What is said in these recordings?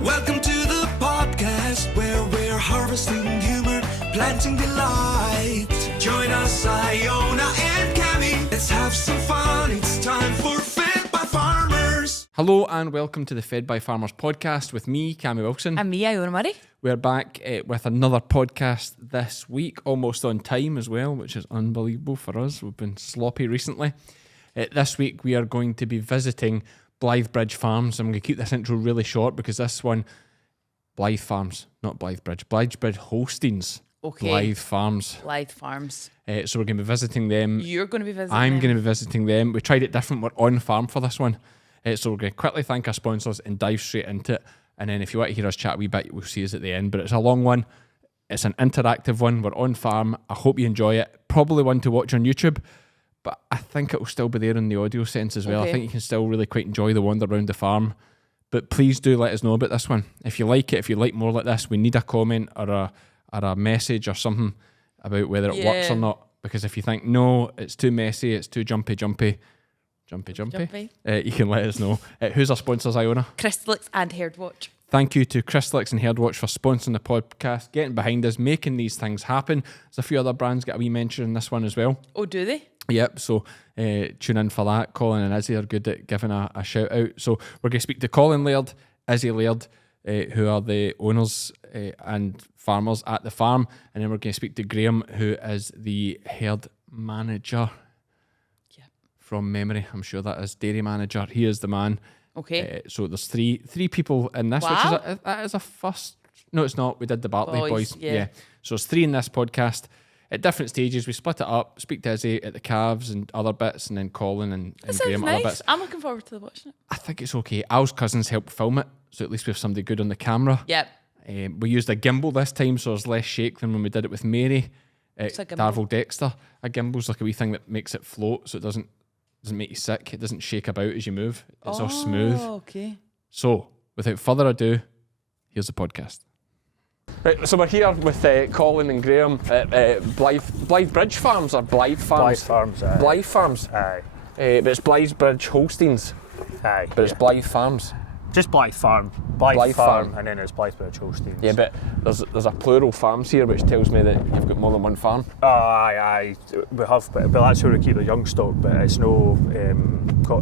Welcome to the podcast where we're harvesting humour, planting delight. Join us, Iona and Cammy. Let's have some fun. It's time for Fed by Farmers. Hello and welcome to the Fed by Farmers podcast with me, Cammy Wilson. And me, Iona Murray. We're back with another podcast this week, almost on time as well, which is unbelievable for us. We've been sloppy recently. This week we are going to be visiting Blythbridge Farms. I'm going to keep this intro really short because this one, Blyth Farms, not Blythbridge, Blythbridge Holsteins. Okay. Blyth Farms. Blyth Farms. So we're going to be visiting them. You're going to be visiting I'm them. going to be visiting them. We tried it different. We're on farm for this one. So we're going to quickly thank our sponsors and dive straight into it. And then if you want to hear us chat a wee bit, we'll see us at the end. But it's a long one. It's an interactive one. We're on farm. I hope you enjoy it. Probably one to watch on YouTube, but I think it will still be there in the audio sense as well. Okay. I think you can still really quite enjoy the wander around the farm. But please do let us know about this one. If you like it, if you like more like this, we need a comment or a message or something about whether it works or not. Because if you think, no, it's too messy, it's too jumpy, you can let us know. Who's our sponsors, Iona? Crystalyx and Herdwatch. Thank you to Crystalyx and Herdwatch for sponsoring the podcast, getting behind us, making these things happen. There's a few other brands get a wee mention in this one as well. Oh, do they? Yep, so tune in for that. Colin and Issy are good at giving a shout out. So we're going to speak to Colin Laird, Issy Laird, who are the owners and farmers at the farm. And then we're going to speak to Graeme, who is the herd manager. Yeah. From memory, I'm sure that is dairy manager. He is the man. Okay. So there's three people in this, Wow. which is a first. No, it's not. We did the Bartley boys. Yeah. So it's three in this podcast. At different stages, we split it up, speak to Izzy at the calves and other bits, and then Colin and Graeme at other bits. I'm looking forward to watching it. I think it's okay. Al's cousins helped film it, so at least we have somebody good on the camera. Yep. We used a gimbal this time, so there's less shake than when we did it with Mary. What's a gimbal? Darvel Dexter. A gimbal's like a wee thing that makes it float, so it doesn't make you sick. It doesn't shake about as you move. It's all smooth. Oh, okay. So, without further ado, here's the podcast. Right, so we're here with Colin and Graeme at Blythbridge Farms or Blyth Farms? Blyth Farms, aye. Blyth Farms. Aye. But it's Blythbridge Holsteins, Aye. but it's Blyth Farms. Just Blyth Farm. Blyth Farm. And then it's Blythbridge Holsteins. Yeah, but there's a plural farms here, which tells me that you've got more than one farm. Oh, aye. We have, but that's where we keep the young stock, but it's no,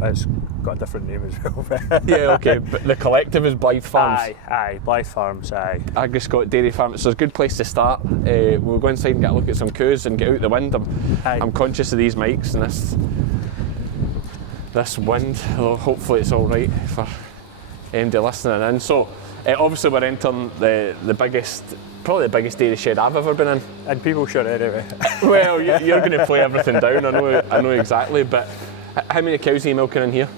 it's got a different name as well. Yeah, okay, but the collective is Blyth Farms. Aye. Blyth Farms, aye. Agri-Scott Dairy Farm, so it's a good place to start. We'll go inside and get a look at some coos and get out the wind. I'm conscious of these mics and this wind, although hopefully it's all right for anybody listening in. So obviously we're entering probably the biggest dairy shed I've ever been in. And people should anyway. Well, you're going to play everything down, I know exactly, but how many cows are you milking in here?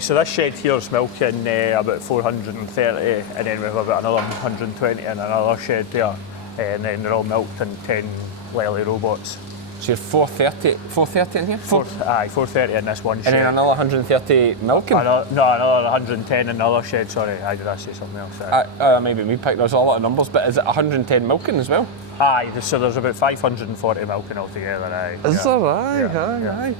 So this shed here is milking about 430, and then we've about another 120 in another shed there, and then they're all milked in 10 Lely robots. So you're 430 in here? 430 in this one shed. And then another 130 milking? Another 110 in another shed, sorry. Did I say something else? Maybe we picked, there's a lot of numbers, but is it 110 milking as well? Aye, so there's about 540 milking altogether, aye. Is there? Aye.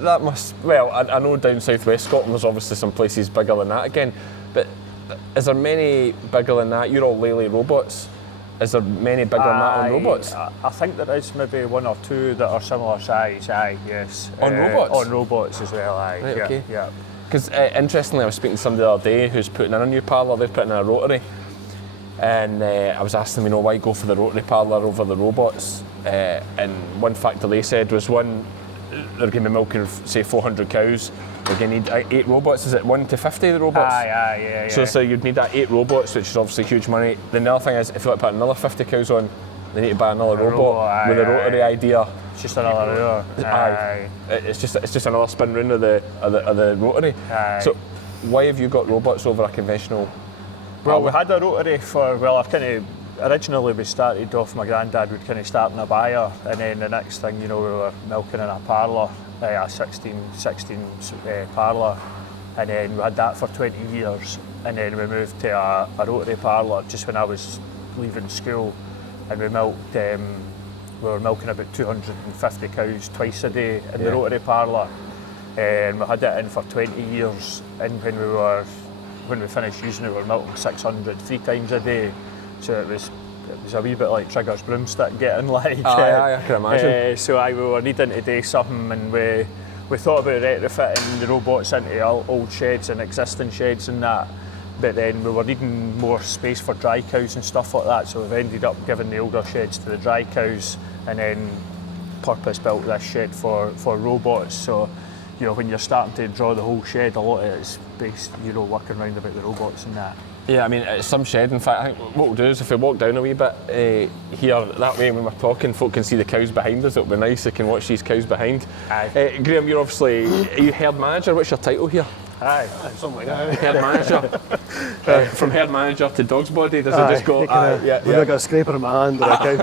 That must, well, I know down southwest Scotland there's obviously some places bigger than that again, but is there many bigger than that? You're all Lely robots. Is there many bigger than that on robots? I think there is maybe one or two that are similar size, aye, yes. On robots? On robots as well, aye. Right, okay. Yeah. Because interestingly, I was speaking to somebody the other day who's putting in a new parlour, they're putting in a rotary. And I was asking them, why go for the rotary parlour over the robots? And one factor they said was they're going to be milking, say, 400 cows. They're going to need 8 robots. Is it 1 to 50, the robots? Aye, yeah. So you'd need that 8 robots, which is obviously huge money. Then the other thing is, if you want to put another 50 cows on, they need to buy another robot with a rotary idea. It's just another rotor. Aye. It's just another spin round of the rotary. Aye. So why have you got robots over a conventional? Well, we had a rotary originally we started off, my granddad would kind of start in a byre, and then the next thing, we were milking in a parlour, a 16 parlour, and then we had that for 20 years, and then we moved to a rotary parlour just when I was leaving school, and we were milking about 250 cows twice a day in the rotary parlour, and we had it in for 20 years, and when we were when we finished using it, we were milking 600 3 times a day. So it was a wee bit like Trigger's broomstick getting like. Aye, I can imagine. So we were needing to do something, and we thought about retrofitting the robots into old sheds and existing sheds and that. But then we were needing more space for dry cows and stuff like that, so we've ended up giving the older sheds to the dry cows, and then purpose built this shed for robots. So, you know, when you're starting to draw the whole shed, a lot of it is based, you know, working around about the robots and that. Yeah, I mean, it's some shed. In fact, I think what we'll do is if we walk down a wee bit here, that way when we're talking, folk can see the cows behind us. It'll be nice, they can watch these cows behind. Aye. Graeme, you're obviously, are you herd manager? What's your title here? Aye, something like that. Herd manager. From herd manager to dog's body, does it just go? I've got a scraper in my hand or a cow.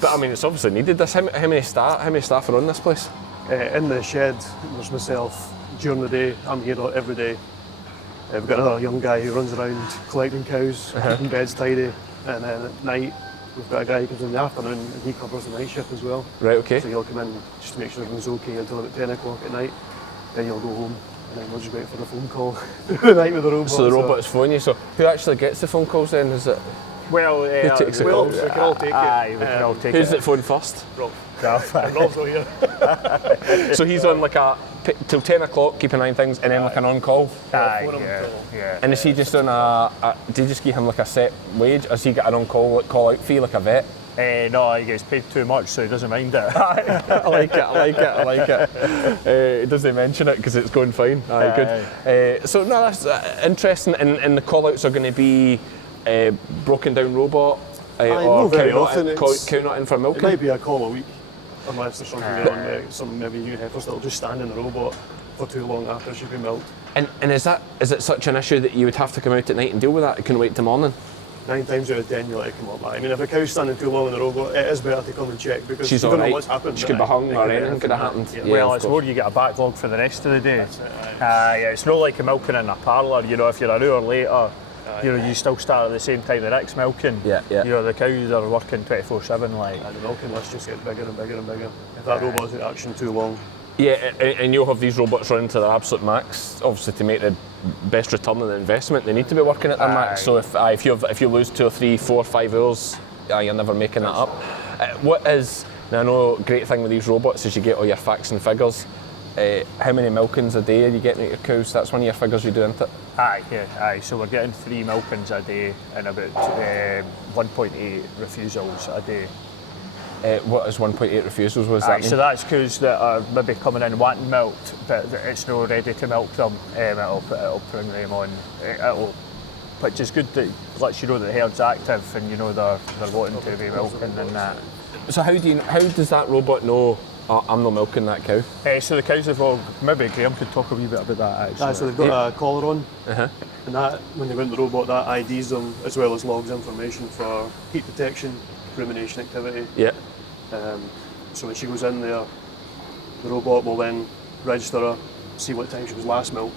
But I mean, it's obviously needed. This. How many staff are on this place? In the shed, there's myself during the day. I'm here every day. We've got another young guy who runs around collecting cows, keeping beds tidy, and then at night we've got a guy who comes in the afternoon and he covers the night shift as well. Right, okay. So he'll come in just to make sure everything's okay until about 10 o'clock at night. Then you'll go home and then we'll just wait for the phone call through the night with the robot. So the robot's phone you. So who actually gets the phone calls then? Is it? Well, who takes the we calls? can all take it. Aye, we can all take Who's it. it phone first? Rob. Rob's Rob's not here. So he's on like till 10 o'clock, keeping an eye on things, and then like an on call. Aye, phone him yeah. And is he just on do you just give him like a set wage, or does he get an on call out fee like a vet? No, he gets paid too much, so he doesn't mind it. I like it. He doesn't mention it because it's going fine. Aye, good. So no, that's interesting. And the call-outs are going to be broken down robot, or not very often. cow not in for It milking. might be a call a week, unless there's something going on, some maybe new heifers that'll just stand in the robot for too long after she's been milked. And is it such an issue that you would have to come out at night and deal with that? You couldn't wait till morning? 9 times out of 10 you let it come up. I mean, if a cow's standing too long in the robot, it is better to come and check because She's you don't alright. know what's happened. She could be hung or anything could have happened. Yeah. Yeah, Well, of it's course. more you get a backlog for the rest of the day. It's not like milking in a parlour. You know, if you're an hour later, you know, you still start at the same time the next milking. Yeah. You know, the cows are working 24/7. Like, And the milking list just gets bigger and bigger and bigger. If that robot's in action too long. Yeah, and you'll have these robots running to their absolute max, obviously to make the best return on the investment. They need to be working at their max. So if you lose 2 or 3, 4, 5 hours, you're never making that up. What is, now I know, great thing with these robots is you get all your facts and figures. How many milkings a day are you getting at your cows? That's one of your figures you do, isn't it? Aye. So we're getting 3 milkings a day and about 1.8 refusals a day. What is 1.8 refusals? What does that mean? So that's cows that are maybe coming in wanting milked, but it's not ready to milk them. It'll bring them on. Which is good that lets you know that the herd's active and you know they're wanting to be milking and that. So how does that robot know I'm not milking that cow? So the cows have all, maybe Graeme could talk a wee bit about that actually. So they've got a collar on, Uh-huh. and that, when they go in the robot, that IDs them as well as logs information for heat detection, rumination activity. Yeah. So when she goes in there, the robot will then register her, see what time she was last milked.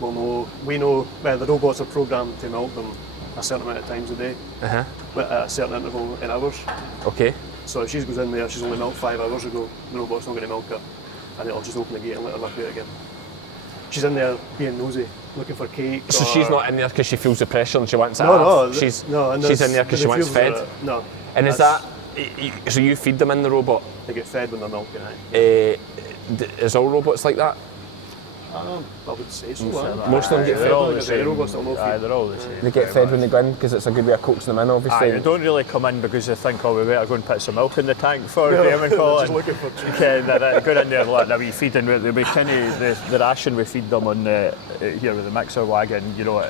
We know the robots are programmed to milk them a certain amount of times a day, Uh-huh. but at a certain interval in hours. Okay. So if she goes in there, she's only milked 5 hours ago, the robot's not going to milk her, and it'll just open the gate and let her look out again. She's in there being nosy, looking for cake. So she's not in there because she feels the pressure and she wants it No, off. no. She's and in there because she wants fed. No. And is that, so you feed them in the robot? They get fed when they're milking, Is all robots like that? I would say so. Most of them get They're fed. all the same. Robots don't know Aye, feed. they're all the same. They get fed when they go in because it's a good way of coaxing them in, obviously. They don't really come in because they think, we better go and put some milk in the tank for No, Graeme and they're Colin. just looking for They're going in there like a wee feeding. We kind of the ration we feed them on here with the mixer wagon. You know,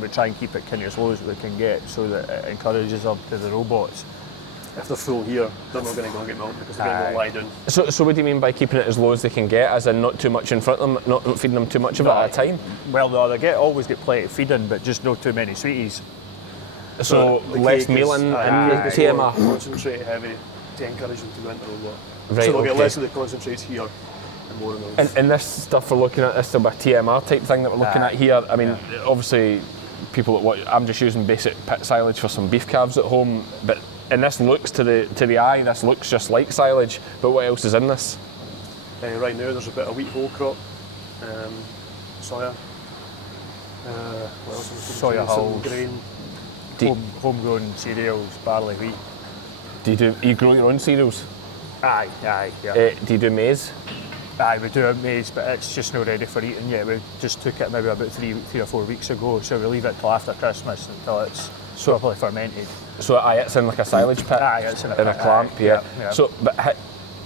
we try and keep it kind of as low as we can get, so that it encourages them to the robots. If they're full here, they're not going to go and get milk because they're going to go lie down. So what do you mean by keeping it as low as they can get, as in not too much in front of them, not feeding them too much of it at a time? Well, no, they always get plenty of feeding, but just not too many sweeties. So The less cake meal is- in the it's more TMR? concentrate heavy to encourage them to go into the robot. Right, So they'll get okay. less of the concentrates here and more of those. And this stuff we're looking at, this is a TMR type thing that we're looking at here. I mean, obviously, I'm just using basic pit silage for some beef calves at home, and this looks to the eye, this looks just like silage. But what else is in this? Right now there's a bit of wheat whole crop, soya, What else was Soya some hulls. grain. Homegrown cereals, barley, wheat. Do you grow your own cereals? Aye, yeah. Do you do maize? Aye, we do have maize, but it's just not ready for eating yet. We just took it maybe about 3 or 4 weeks ago, so we leave it till after Christmas until it's properly fermented. So it's in like a silage pit? Aye, it's in a a pit, clamp, aye, yeah. yeah. So, but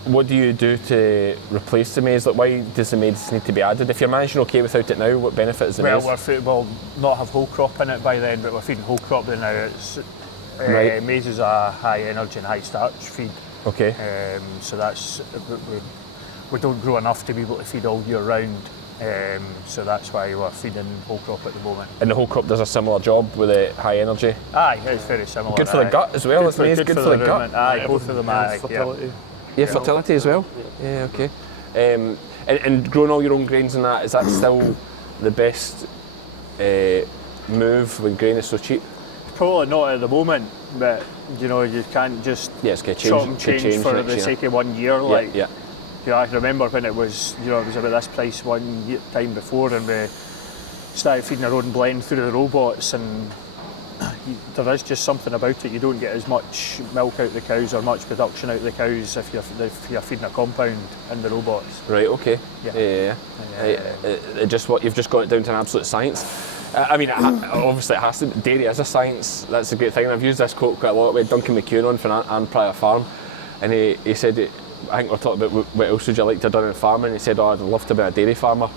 what do you do to replace the maize? Like, why does the maize need to be added? If you're managing okay without it now, what benefit is the maize? We'll not have whole crop in it by then, but we're feeding whole crop now. It's Right. Maize is a high energy and high starch feed. Okay. So that's we don't grow enough to be able to feed all year round. So that's why we're feeding whole crop at the moment. And the whole crop does a similar job with the high energy? Aye, it's very similar. Good for the gut as well, isn't it? Good for the gut. rumen. Aye, both of them. Aye, Fertility. Yeah, fertility as well? Yeah, okay. And growing all your own grains and that, is that still the best move when grain is so cheap? Probably not at the moment, but you can't just It's going to chop and change for next the year. sake of 1 year. Yeah. I can remember when it was about this price one time before, and we started feeding our own blend through the robots, and there is just something about it. You don't get as much milk out of the cows or much production out of the cows if you're feeding a compound in the robots. Right, okay. Yeah. You've just got it down to an absolute science. I mean, obviously it has to. Dairy is a science. That's a great thing. I've used this quote quite a lot with Duncan McEwen on for and Prior Farm, and he said, I think we're talking about what else would you like to have done in farming. He said, I'd love to be a dairy farmer,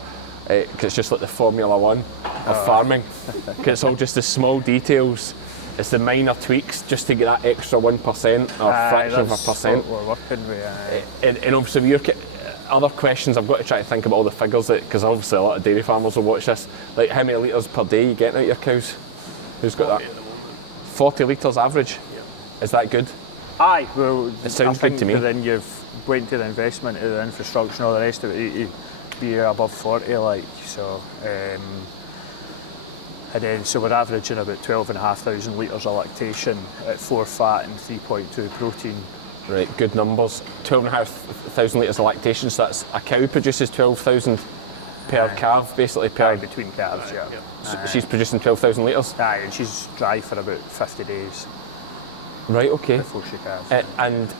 because it's just like the Formula One of farming. Because it's all just the small details. It's the minor tweaks just to get that extra 1% or fraction of a percent. What we're working with. And obviously, other questions, I've got to try to think about all the figures, because obviously a lot of dairy farmers will watch this. Like, how many litres per day are you getting out your cows? Who's got that? 40 litres average? Yeah. Is that good? Aye, well, It sounds good to me. Then you've went to the investment of the infrastructure and all the rest of it, you be above 40, so. And then, so we're averaging about 12,500 litres of lactation at 4 fat and 3.2 protein. Right, good numbers. 12,500 litres of lactation, so that's a cow produces 12,000 per calf, basically per. Between calves, yeah. So she's producing 12,000 litres. Aye, and she's dry for about 50 days Right, okay. before she calves. And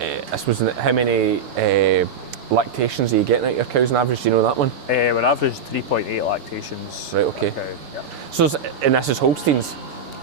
I suppose, how many lactations are you getting out your cows on average? Do you know that one? We're average 3.8 lactations. Right, okay. per cow, yeah. So, and this is Holsteins.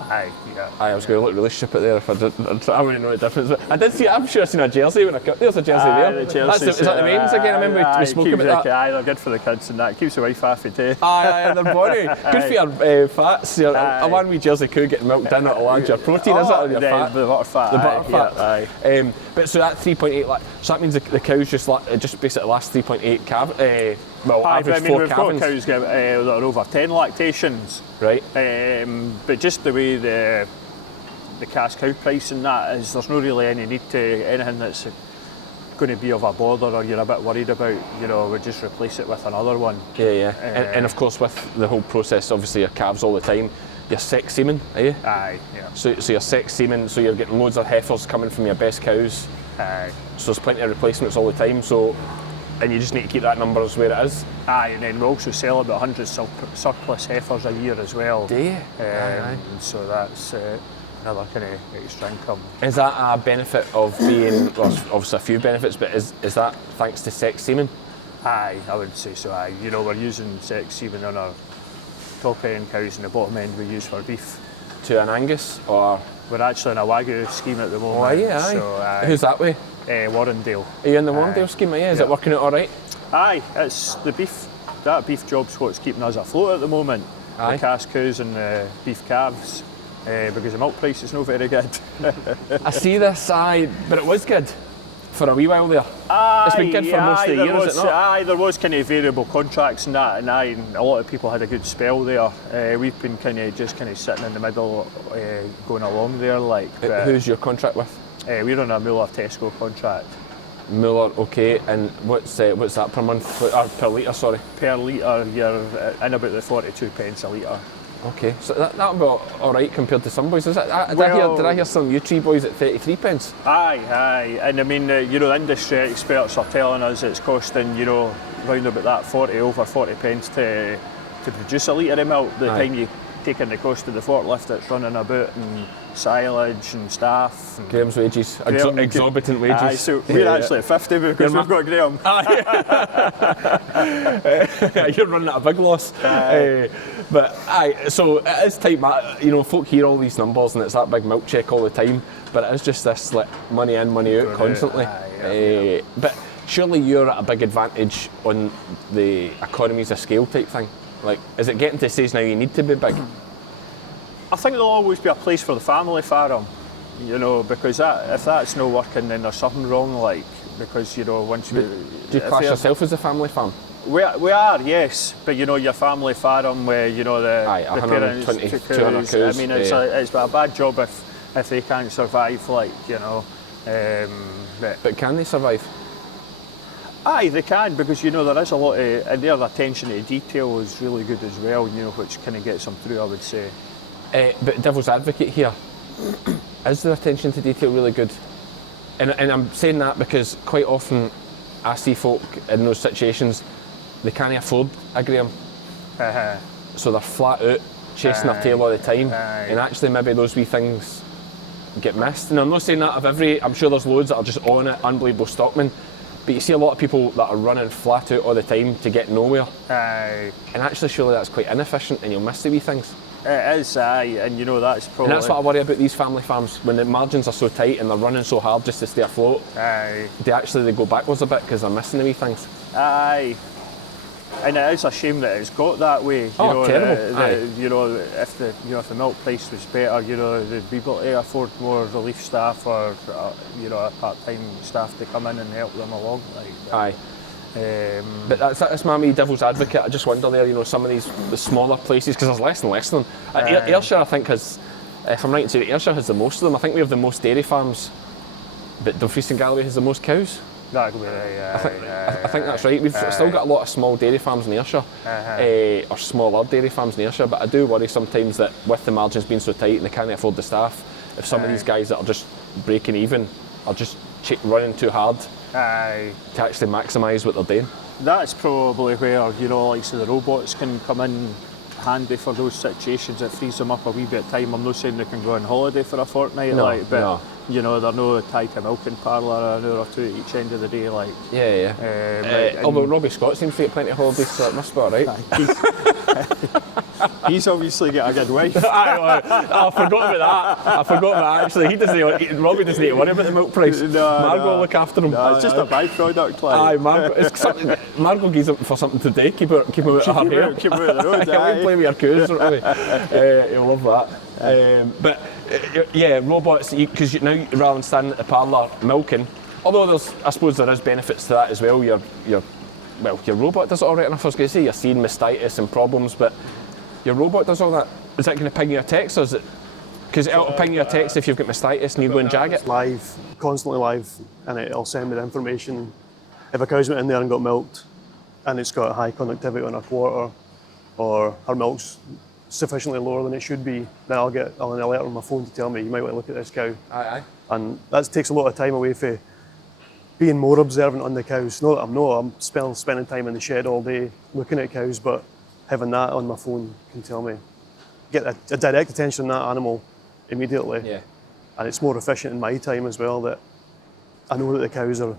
Aye, yeah. I was going to look really stupid there if I didn't. I wouldn't know the difference. But I did see. I'm sure I've seen a jersey when I cut. There's a jersey there. Is that the mains again? I remember we spoke about that. Aye, they're good for the kids and that. Keeps the wife happy too. Aye, their body. Good for your fats. A one wee jersey cow getting milked in, it'll add your protein, is it? Or your fat? The butter fat. The butter fat. Yeah, aye. But so that 3.8, so that means the cows just basically last 3.8 calves. Average 4 we've calvings. got cows that are over 10 lactations. Right. But just the way the cash cow price and that is, there's no really any need to anything that's going to be of a bother or you're a bit worried about, we just replace it with another one. Yeah. And of course, with the whole process, obviously your calves all the time, you're sex semen, are you? Aye, yeah. So you're sex semen, so you're getting loads of heifers coming from your best cows. Aye. So there's plenty of replacements all the time. So, and you just need to keep that number as where it is. Aye, and then we also sell about 100 surplus heifers a year as well. Do you? And so that's another kind of extra income. Is that a benefit of being, well, obviously a few benefits, but is that thanks to sex semen? Aye, I would say so. Aye, we're using sex semen on our top end cows and the bottom end we use for beef. To an Angus or? We're actually in a Wagyu scheme at the moment. Oh, are you? Aye. So, Who's that way? Warrendale. Are you in the Warrendale scheme? Yeah. Is it working out all right? Aye, it's the beef. That beef job's what's keeping us afloat at the moment. Aye. The cash cows and the beef calves, because the milk price is not very good. I see this, but it was good for a wee while there. Aye, it's been good for most of the year, is it not? Aye, there was kind of variable contracts and that, and a lot of people had a good spell there. We've been kind of sitting in the middle, going along there. Who's your contract with? We're on a Muller Tesco contract. Muller, okay, and what's that per month? Or per litre, sorry? Per litre, you're in about the 42 pence a litre. Okay, so that'll be all right compared to some boys, is it? Did I hear some U-Tree boys at 33 pence? Aye, and I mean, the industry experts are telling us it's costing, round about that over 40 pence to to produce a litre of milk. The time you take in the cost of the forklift, it's running about and silage and staff. And Graeme's wages, exorbitant wages. Aye, so we're actually at 50 because we've got Graeme. You're running at a big loss. But so it is tight, you know, folk hear all these numbers and it's that big milk check all the time, but it is just this like money in, money out constantly. But surely you're at a big advantage on the economies of scale type thing. Like, is it getting to a stage now you need to be big? I think there'll always be a place for the family farm, you know, because if that's not working, then there's something wrong, like, because, you know, once we... Do you class yourself as a family farm? We are, yes, but you know, your family farm where, you know, the parents... 120, 200 cows. I mean, it's a bad job if they can't survive, like, you know. But can they survive? Aye, they can, because, you know, there is a lot of... And their attention to detail is really good as well, you know, which kind of gets them through, I would say. But devil's advocate here, is their attention to detail really good? And I'm saying that because quite often I see folk in those situations, they can't afford a Graeme. So they're flat out chasing their tail all the time, and actually maybe those wee things get missed. And I'm not saying that of I'm sure there's loads that are just on it, unbelievable stockmen, but you see a lot of people that are running flat out all the time to get nowhere. And actually surely that's quite inefficient and you'll miss the wee things. It is, and you know, that's probably... And that's what I worry about these family farms, when the margins are so tight and they're running so hard just to stay afloat. They go backwards a bit because they're missing the wee things. And it is a shame that it's got that way. You know, terrible. You know, if the milk price was better, you know, they'd be able to afford more relief staff or you know, a part-time staff to come in and help them along. Like, but that's my wee devil's advocate. I just wonder there, you know, some of the smaller places, because there's less and less of them. Ayrshire, I think, has, if I'm right in saying it, Ayrshire has the most of them. I think we have the most dairy farms, but Dumfries and Galloway has the most cows. That'll be right, I think that's right. We've still got a lot of small dairy farms in Ayrshire, or smaller dairy farms in Ayrshire, but I do worry sometimes that with the margins being so tight and they can't afford the staff, if some of these guys that are just breaking even are just running too hard to actually maximise what they're doing. That's probably where, you know, like, so the robots can come in handy for those situations. It frees them up a wee bit of time. I'm not saying they can go on holiday for a fortnight, but you know, they're no tied to milking parlour an hour or two at each end of the day, like. Although Robbie Scott seems to get plenty of holidays, so it must be alright. He's obviously got a good wife. I forgot about that. Actually, Robbie doesn't need to worry about the milk price. Margot will look after him. It's just a byproduct. Like. Margot gives him for something today. Keep him out of her hair. Keep him out of the road. We play with your coos, don't we? You'll love that. Robots, because now rather than standing at the parlour milking, although I suppose there is benefits to that as well. Your robot does it all right enough. I was going to say you're seeing mastitis and problems, but your robot does all that. Is that going to ping you a text, or is it? Because it'll ping you a text if you've got mastitis and you go and jag it. Live, constantly live, and it'll send me the information. If a cow's went in there and got milked, and it's got high conductivity on her quarter, or her milk's sufficiently lower than it should be, then I'll get an alert on my phone to tell me you might want to look at this cow. And that takes a lot of time away from being more observant on the cows. Not that I'm spending time in the shed all day looking at cows, but having that on my phone can tell me, get a direct attention on that animal immediately. And it's more efficient in my time as well, that I know that the cows are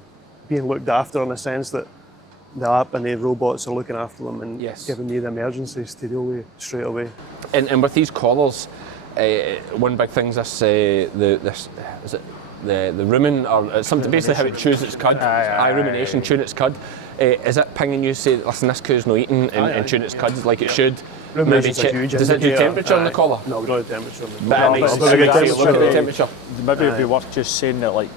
being looked after, in a sense that the app and the robots are looking after them and giving me the emergencies to deal with straight away. And with these collars, one big thing is the rumen, or something, basically how it chews its cud. Rumination, chewing its cud. Is it pinging you, say, listen, this cow's not eating, and chewing its cud like it should? Does it do temperature on the collar? No, we don't have temperature on the collar. Look at the temperature. Maybe it'd be worth just saying that, like,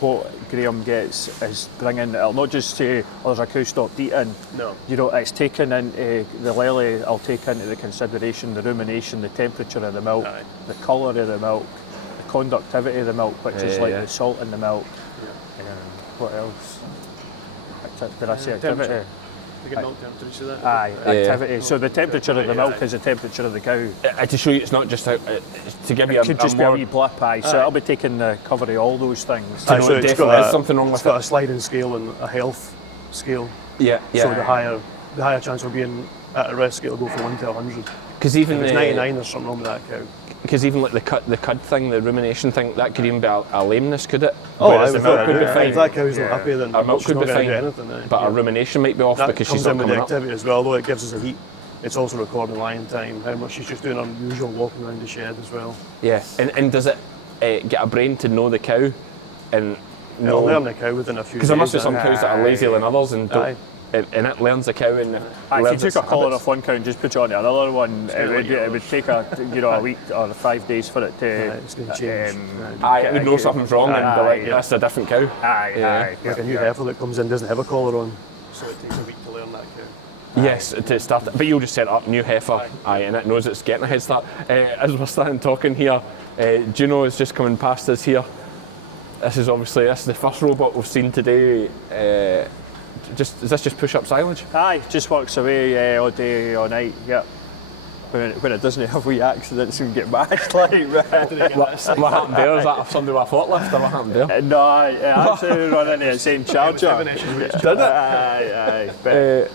what Graeme gets is bringing, it'll not just say, there's a cow stopped eating. No. You know, it's taken into, the Lely will take into the consideration the rumination, the temperature of the milk, the colour of the milk, the conductivity of the milk, which is like the salt in the milk. What else? Did I say activity? Milk temperature, that. Activity. So the temperature of the milk is the temperature of the cow. To show you it's not just to give you it could just be a wee blip, so it'll be taking the cover of all those things. So it's got something wrong with it. It's got a sliding scale and a health scale. So the higher chance of being at a risk, it'll go from 1 to 100. Because even If it's the 99, there's something wrong with that cow. Because even like the cud thing, the rumination thing, that could even be a lameness, could it? Oh, Whereas the milk would be if fine. that cow's not happy, then Our milk she's could not be going to fine, do anything. but our rumination might be off that because comes she's in not with the coming up. activity as well, though. It gives us a heat. It's also recording lying time, how much she's just doing her usual walking around the shed as well. Yeah, and does it get a brain to know the cow and It'll know? learn the cow within a few days. Because there must be some aye. cows that are lazier than others and Aye. don't, and it learns the cow and If learns you its took a collar habits. off one cow and just put it on another one, it would take a week or 5 days for it to. It's going to change. Aye, it would know something's wrong and be like, Aye, that's a different cow. Aye, Yeah. Like a new heifer that comes in doesn't have a collar on, so it takes a week to learn that cow. Yes, to start, but you'll just set up new heifer, aye, and it knows it's getting a head start. As we're standing talking here, Juno is just coming past us here. This is the first robot we've seen today. Is this just push-up silage? Aye, just works away all day, all night. Yeah. When it doesn't have wee accidents and get bashed like. What happened there? Is that somebody with a forklift or what happened there? No, it actually run into the same charger. Did it? Aye. But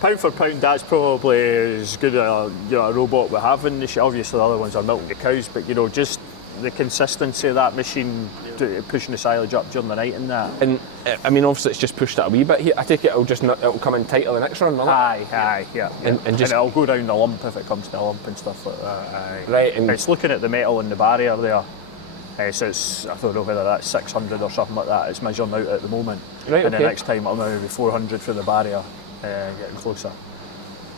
pound for pound, that's probably as good a robot we have in the shop. Obviously, the other ones are milking the cows, but just the consistency of that machine pushing the silage up during the night and that. And I mean, obviously, it's just pushed it a wee bit here. I take it it'll come in tighter the next run, will it? Aye, yeah. And just it'll go down the lump if it comes to a lump and stuff like that. Aye. Right, and It's looking at the metal in the barrier there. So it's, I don't know whether that's 600 or something like that. It's measuring out at the moment. Right, and okay. the next time it'll maybe be 400 for the barrier, getting closer.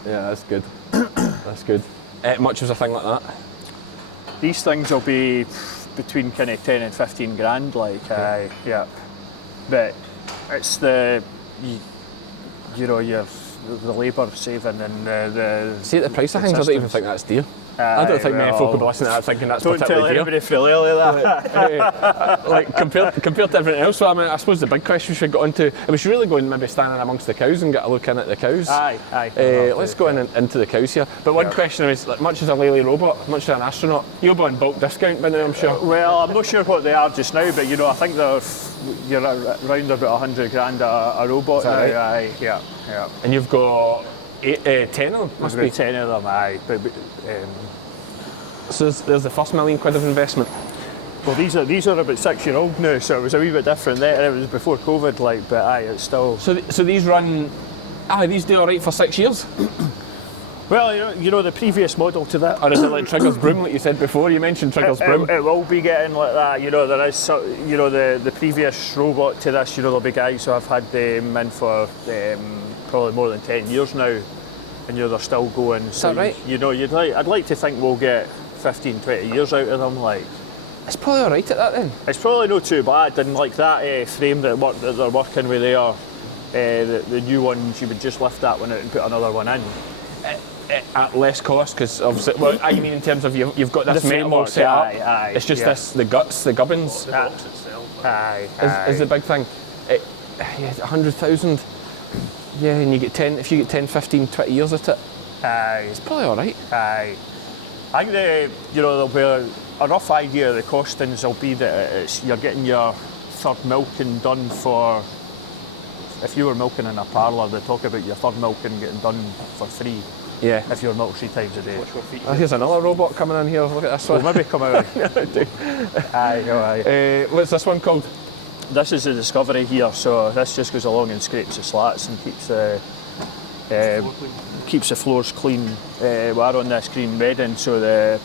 yeah, that's good. That's good. Much as a thing like that. These things will be between kind of 10 and 15 grand, like, yeah. But it's the labour saving and the. See, at the price of things, I don't even think that's dear. I don't think many folk will be listening to that thinking that's Don't tell particularly dear. anybody for Lely that. Like compared to everything else, so I suppose the big question we should get onto, and we should really go and maybe stand in amongst the cows and get a look in at the cows. Aye. Let's go into the cows here. But one question is, like, much as a Lely robot, much as an astronaut, you'll be on bulk discount by now, I'm sure. Well, I'm not sure what they are just now, but I think you're around about 100 grand a robot Is that now. right? Aye, yeah. And you've got 10 of them, must There's be. about 10 of them, aye. So there's the first £1 million of investment. Well, these are about 6-year-old now, so it was a wee bit different there. It was before COVID, like, but aye, it's still. So these run, these do all right for 6 years? Well, the previous model to that. Or is it like Trigger's broom, like you said before? You mentioned Trigger's broom. It will be getting like that. There is, the previous robot to this. There'll be guys who have had them in for probably more than 10 years now, and they're still going. Is that right? I'd like to think we'll get 15, 20 years out of them. Like, It's probably all right at that then. it's probably not too bad. And like that frame that they're working with there, the new ones, you would just lift that one out and put another one in. At less cost, because obviously, well, I mean in terms of you've got this The metal framework, set up. aye, It's just yeah. the guts, the gubbins, The box itself. Aye. is the big thing. 100,000. Yeah, and you get 10. If you get 10, 15, 20 years at it, Aye. it's probably all right. Aye. I think there'll be a rough idea of the costings will be that you're getting your third milking done for. If you were milking in a parlour, they talk about your third milking getting done for free. Yeah. If you're milked 3 times a day. Here's another robot coming in here. Look at this one. Well, maybe come out. Aye. What's this one called? This is the Discovery here, so this just goes along and scrapes the slats and keeps the floors clean. We're on this green bedding, so the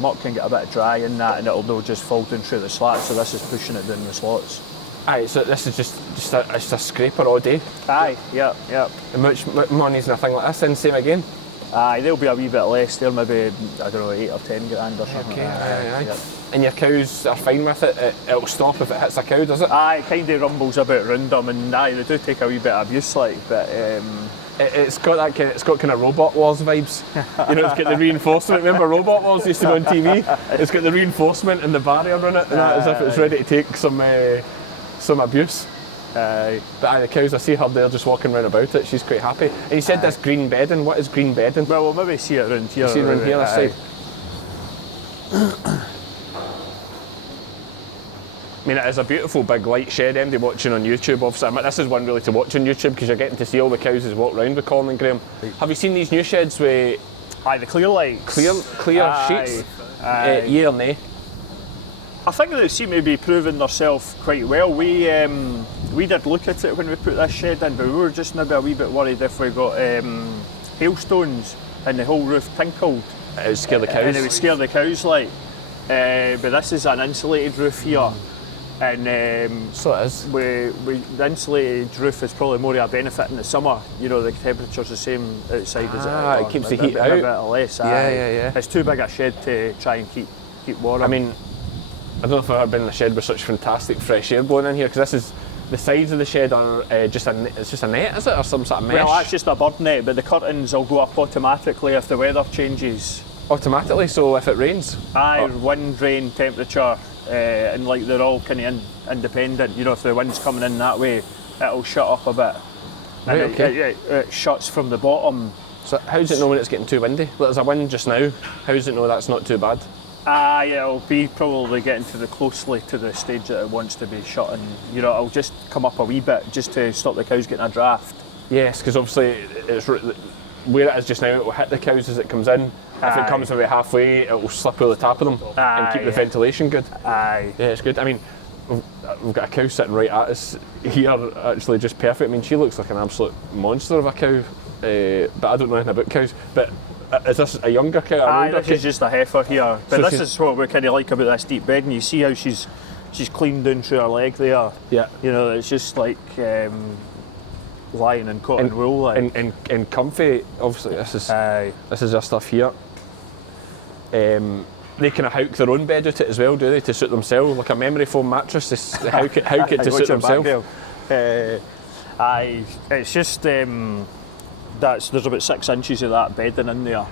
muck can get a bit dry in that, and it'll not just fall down through the slats. So this is pushing it down the slots. Aye, so this is just a scraper all day. Aye, yeah. And much money's in a thing like this, then same again. Aye, they'll be a wee bit less. They're maybe, I don't know, 8 or 10 grand or something. Okay, aye. Yeah. And your cows are fine with it. It'll stop if it hits a cow, does it? Aye, it kind of rumbles a bit round them, and aye, they do take a wee bit of abuse, like, but It's got that kind of, it's got kind of Robot Wars vibes. It's got the reinforcement. Remember Robot Wars used to be on TV? It's got the reinforcement and the barrier on it, and that, as if it's ready to take some abuse. aye. But the cows, I see her there just walking around about it. She's quite happy. And you said this green bedding. What is green bedding? Well, we'll maybe see it around here. See it around here, this aye. side. I mean, it is a beautiful big light shed. Anybody watching on YouTube, obviously, this is one really to watch on YouTube because you're getting to see all the cows as walk around with Colin and Graeme. Have you seen these new sheds with Aye, the clear lights. clear sheets? Aye. Yeah or nay? I think they seem to be proving themselves quite well. We did look at it when we put this shed in, but we were just maybe a wee bit worried if we got hailstones and the whole roof tinkled. It would scare the cows. And it would scare the cows, like. But this is an insulated roof here. And So it is. the insulated roof is probably more of a benefit in the summer. You know, the temperature's the same outside as It keeps the heat a out. bit less. Yeah. It's too big a shed to try and keep warm. I mean, I don't know if I've ever been in a shed with such fantastic fresh air blowing in here, because this is the sides of the shed are it's just a net, is it, or some sort of mesh? well, that's just a bird net, but the curtains will go up automatically if the weather changes. Automatically, so if it rains. Wind, rain, temperature, and like they're all kind of independent. You know, if the wind's coming in that way, it'll shut up a bit. Right, And okay. it shuts from the bottom. So how does it know when it's getting too windy? Well, there's a wind just now. How does it know that's not too bad? It'll be probably getting closely to the stage that it wants to be shut, and you know, it'll just come up a wee bit just to stop the cows getting a draft. Yes, because obviously it's where it is just now. It will hit the cows as it comes in. If it comes maybe halfway, it will slip over the top of them and keep the ventilation good. Aye. Yeah, it's good. I mean, we've got a cow sitting right at us here, actually just perfect. I mean, she looks like an absolute monster of a cow, but I don't know anything about cows. But is this a younger cow? An older This is just a heifer here. But So this is what we kind of like about this deep bed, and you see how she's clean down through her leg there. Yeah. You know, it's just like lying in cotton wool. Like. And comfy. Obviously, this is our stuff here. They kind of hook their own bed out it as well, do they, to suit themselves? Like a memory foam mattress, they hook it to suit themselves. It's just there's about 6 inches of that bedding in there.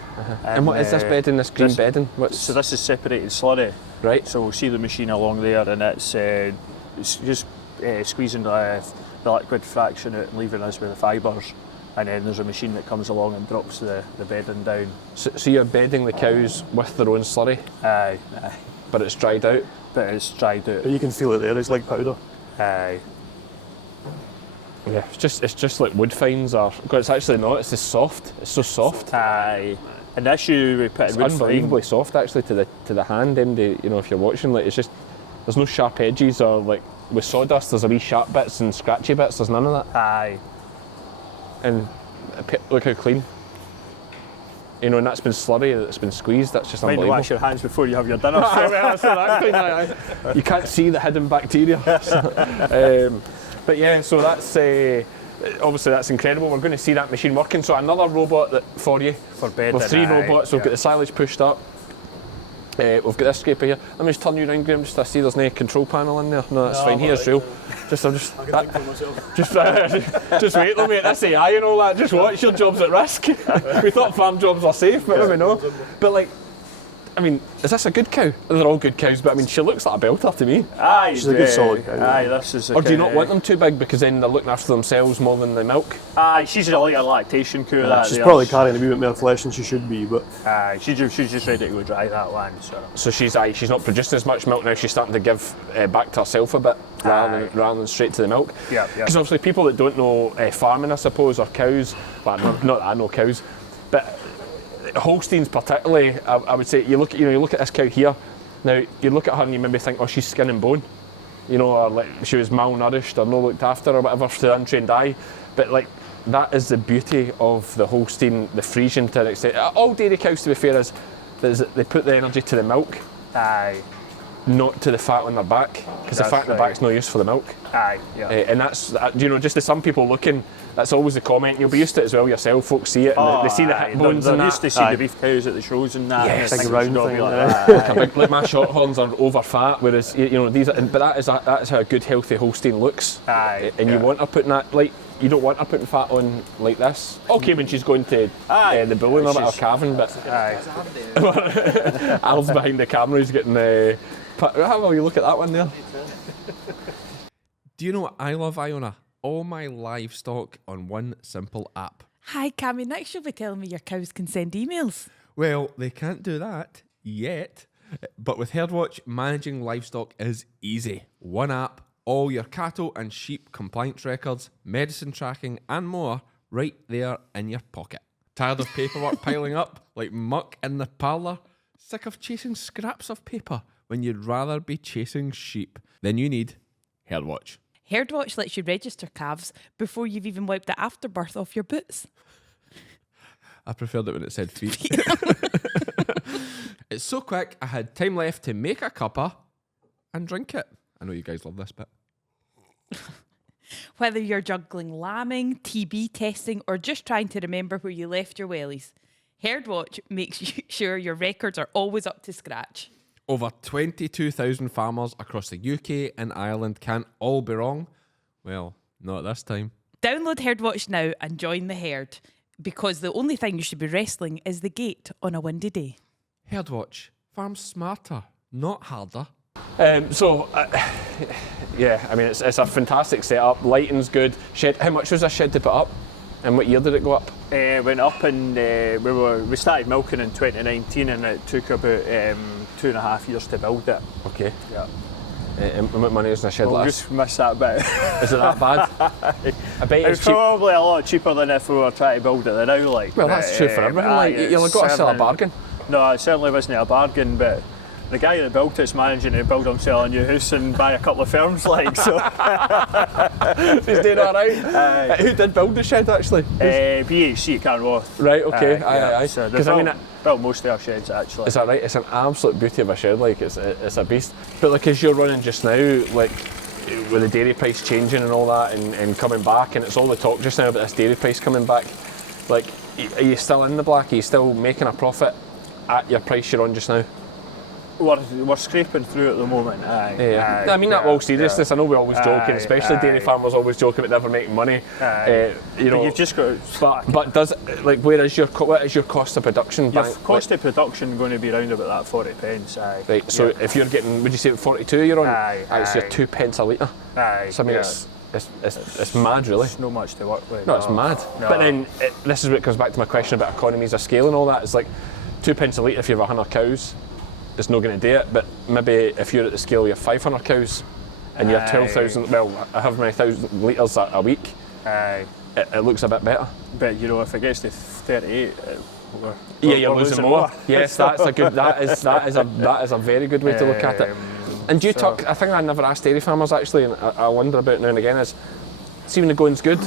And what is this bedding, this green bedding? So this is separated slurry. Right. So we'll see the machine along there, and it's just squeezing the liquid fraction out and leaving us with the fibres. And then there's a machine that comes along and drops the bedding down. So you're bedding the cows with their own slurry? Aye. But it's dried out? But it's dried out. But you can feel it there, it's like powder. Aye. Yeah, it's just like wood fines are. It's actually not. It's just soft. It's so soft. Aye. And the issue we put It's in wood unbelievably soft actually to the hand. MD, you know, if you're watching, like it's just there's no sharp edges or like with sawdust. There's a wee sharp bits and scratchy bits. There's none of that. Aye. And look how clean. You know, and that's been slurry. That's been squeezed. That's just Mind to unbelievable. wash your hands before you have your dinner. You can't see the hidden bacteria. But yeah, so that's obviously that's incredible. We're going to see that machine working. So another robot for you. For bedding. With 3 robots. We've got the silage pushed up. We've got this scraper here. Let me just turn you around, Graeme, just to see there's no control panel in there. No, that's fine. Here's real. Just wait, though, mate. This AI and all that. Just watch. Your job's at risk. We thought farm jobs were safe, but maybe no. But like, I mean, is this a good cow? They're all good cows, but I mean, she looks like a belter to me. Aye, she's a good solid cow. Aye, this is. Or do you not want them too big because then they're looking after themselves more than the milk? Aye, she's like a lactation cow. She's probably carrying a wee bit more flesh than she should be, but Aye, she's just ready to go dry that one. So she's not producing as much milk now. She's starting to give back to herself a bit rather than straight to the milk. Yeah. Because obviously people that don't know farming, I suppose, or cows. Well, not that I know cows, but Holsteins particularly, I would say you look at this cow here. Now you look at her and you maybe think, oh, she's skin and bone, you know, or like she was malnourished or not looked after or whatever to the untrained eye. But like that is the beauty of the Holstein, the Friesian to an extent. All dairy cows, to be fair, is that they put the energy to the milk. Aye. Not to the fat on their back, because the fat on the back's no use for the milk. Aye, yeah. And that's, you know, just as some people looking, that's always the comment. You'll be used to it as well yourself. Folks see it and they see the hip bones they're and used that. to see the beef cows at the shows and that. Yes. And Big it's round gotta be thing, like that. Like my shorthorns are over fat, whereas you know these. But that is how a good healthy Holstein looks. Aye, and you want her putting that like. You don't want her putting fat on like this. Okay, when she's going to the bulling or whatever, calving, but Al's behind the camera. He's getting how will you look at that one there? Do you know what I love, Iona? All my livestock on one simple app. Hi, Cammy. Next you'll be telling me your cows can send emails. Well, they can't do that yet. But with Herdwatch, managing livestock is easy. One app, all your cattle and sheep compliance records, medicine tracking, and more right there in your pocket. Tired of paperwork piling up like muck in the parlour? Sick of chasing scraps of paper when you'd rather be chasing sheep? Then you need Herdwatch. Herdwatch lets you register calves before you've even wiped the afterbirth off your boots. I preferred it when it said feet. It's so quick, I had time left to make a cuppa and drink it. I know you guys love this bit. Whether you're juggling lambing, TB testing, or just trying to remember where you left your wellies, Herdwatch makes sure your records are always up to scratch. Over 22,000 farmers across the UK and Ireland can't all be wrong. Well, not this time. Download Herdwatch now and join the herd, because the only thing you should be wrestling is the gate on a windy day. Herdwatch, farm smarter, not harder. Yeah, I mean, it's a fantastic setup. Lighting's good. Shed. How much was this shed to put up? And what year did it go up? Went up and we started milking in 2019, and it took about 2.5 years to build it. Okay. Yeah. And what money is in a shed We'll like this? just miss that bit. Is it that bad? I bet It's it's cheap. probably a lot cheaper than if we were trying to build it now. Like, Well, that's true for everything. Like, you've got to sell a bargain. No, it certainly wasn't a bargain, but the guy that built it's managing to build himself a new house and buy a couple of firms, like, so. He's doing all right. Who did build the shed, actually? BHC at Carnwath. Right, okay, aye. So Because I mean, built most of our sheds, actually. is that right? It's an absolute beauty of a shed, like, it's a beast. But like, as you're running just now, like, with the dairy price changing and all that and coming back, and it's all the talk just now about this dairy price coming back, like, are you still in the black? Are you still making a profit at your price you're on just now? We're scraping through at the moment, Yeah. I mean that all seriousness. I know we always joking, especially dairy farmers always joking about never making money. You know, but you've just got. But what is your cost of production? Your cost of production going to be around about that 40 pence. Right. So if you're getting, would you say 42 you're on? It's your 2 pence a litre. So I mean it's mad, really. There's no much to work with. No, it's mad. No. But then this is what comes back to my question about economies of scale and all that. It's like 2 pence a litre if you have 100 cows. It's not going to do it, but maybe if you're at the scale you have 500 cows and you're 12,000, well, however many thousand litres a week, it looks a bit better. But you know, if it gets to 38, you're losing more. Yes, that's a good. That is a very good way to look at it. And do you talk? I think I never asked dairy farmers actually, and I wonder about now and again is, see when the going's good.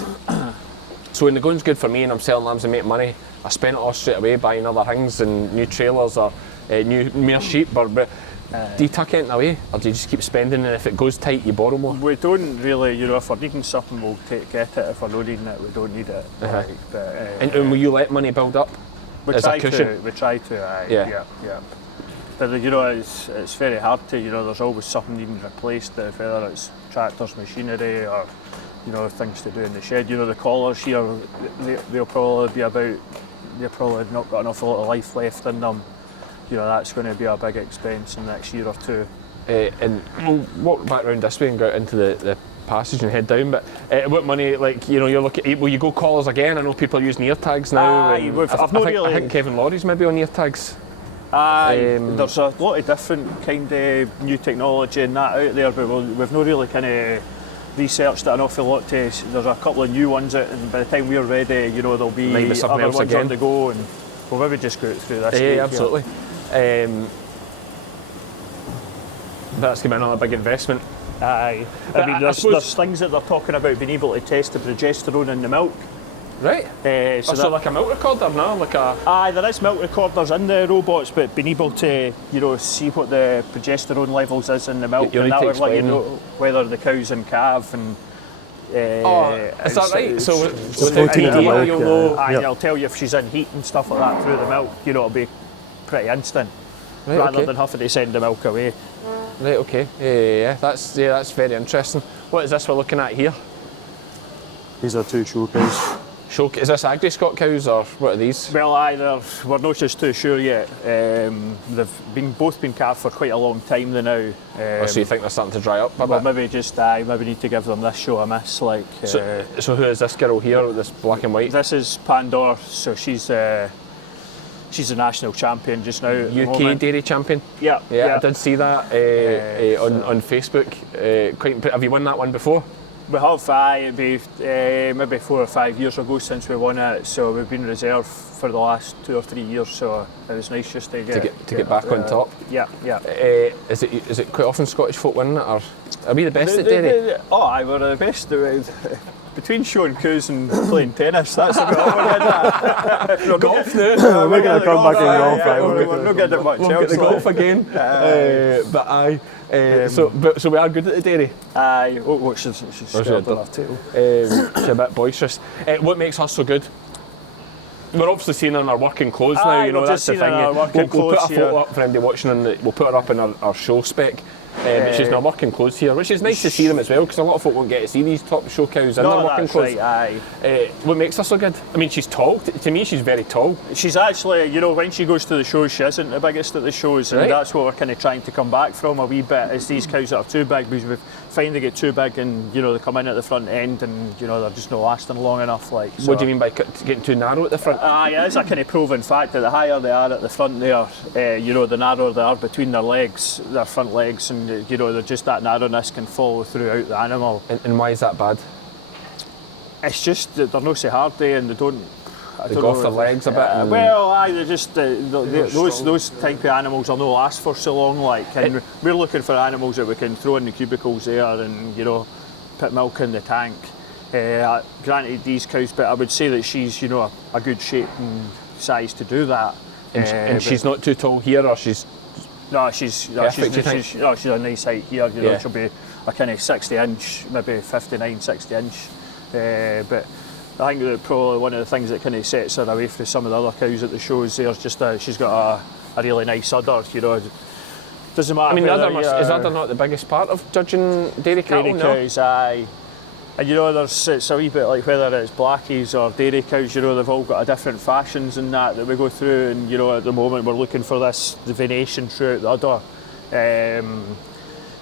So when the going's good for me and I'm selling lambs and making money, I spend it all straight away buying other things and new trailers or more sheep. Or do you tuck anything away, or do you just keep spending? And if it goes tight, you borrow more. We don't really, you know, if we're needing something, we'll get it. If we're not needing it, we don't need it. And will you let money build up? We try to. Yeah. But you know, it's very hard to. You know, there's always something needing replaced. Whether it's tractors, machinery, or you know, things to do in the shed. You know, the collars here, they'll probably be about. They've probably not got an awful lot of life left in them. You know, that's going to be a big expense in the next year or two. And we'll walk back around this way and go out into the passage and head down. But what money, like, you know, you're looking. Will you go collars again? I know people are using ear tags now. I think Kevin Laurie's maybe on ear tags. There's a lot of different kind of new technology and that out there, but we've not really kind of researched it an awful lot. There's a couple of new ones out, and by the time we're ready, you know, there'll be other ones on the go, and we'll maybe just go through this. Yeah, absolutely. That's going to be another big investment. I mean, there's things that they're talking about being able to test the progesterone in the milk. Right. So like a milk recorder now, like a. There is milk recorders in the robots, but being able to, you know, see what the progesterone levels is in the milk, and that would let you know whether the cow's in calf and. Is that right? So with protein in the milk, you'll know. It'll tell you if she's in heat and stuff like that through the milk. You know, it'll be pretty instant, rather than having to send the milk away. Right. Okay. Yeah. That's very interesting. What is this we're looking at here? These are 2 show cows. Is this Agri Scott cows or what are these? Well, we're not just too sure yet. They've both been calved for quite a long time now. So you think they're starting to dry up a bit? Maybe just maybe need to give them this show a miss. Like. So who is this girl here with this black and white? This is Pandora. So she's she's a national champion just now. At the UK moment. dairy champion. Yeah, Yeah, I did see that on Facebook. Have you won that one before? We have, it'd be maybe 4 or 5 years ago since we won it, so we've been reserve for the last 2 or 3 years, so it was nice just to get back on top. Yeah. Is it quite often Scottish folk winning it, or are we the best at dairy? I were the best. Between showing coos and playing tennis, that's about all we did. Golf now. We're making a comeback in golf. We're not getting much We'll else. get the golf again. But aye. So we are good at the dairy. Aye, she's scared on her tail. She's a bit boisterous. What makes her so good? We're obviously seeing her in our working clothes now. Aye, You know we're that's just the seeing her in thing. our working We'll put a clothes photo here. up for anybody watching, and we'll put her up in our show spec. But she's in our working clothes here, which is nice to see them as well, because a lot of folk won't get to see these top show cows in their working that's clothes. right, aye. What makes her so good? I mean, she's tall. To me, she's very tall. She's actually, when she goes to the shows, she isn't the biggest at the shows, and Right. that's what we're kind of trying to come back from a wee bit, is these cows that are too big, because we find they get too big and, they come in at the front end and, they're just not lasting long enough. So. What do you mean by getting too narrow at the front? It is a kind of proven fact that the higher they are at the front there, the narrower they are between their legs, their front legs, and, they're just that narrowness can follow throughout the animal. And why is that bad? It's just that they're not so hardy and they don't... They go off their legs a bit. And They're just those type of animals will not last for so long. And we're looking for animals that we can throw in the cubicles there and put milk in the tank. Granted, these cows, but I would say that she's a good shape and size to do that. and she's not too tall here, or she's she's perfect, do you think? she's a nice height here. Yeah. She'll be a kind of 60 inch, maybe 59, 60 inch. But I think that probably one of the things that kind of sets her away from some of the other cows at the shows there's just she's got a really nice udder. Doesn't matter. I mean, whether is udder not the biggest part of judging dairy cattle? dairy cows, aye. And it's a wee bit like whether it's blackies or dairy cows, they've all got a different fashions and that we go through, and at the moment we're looking for the venation throughout the udder.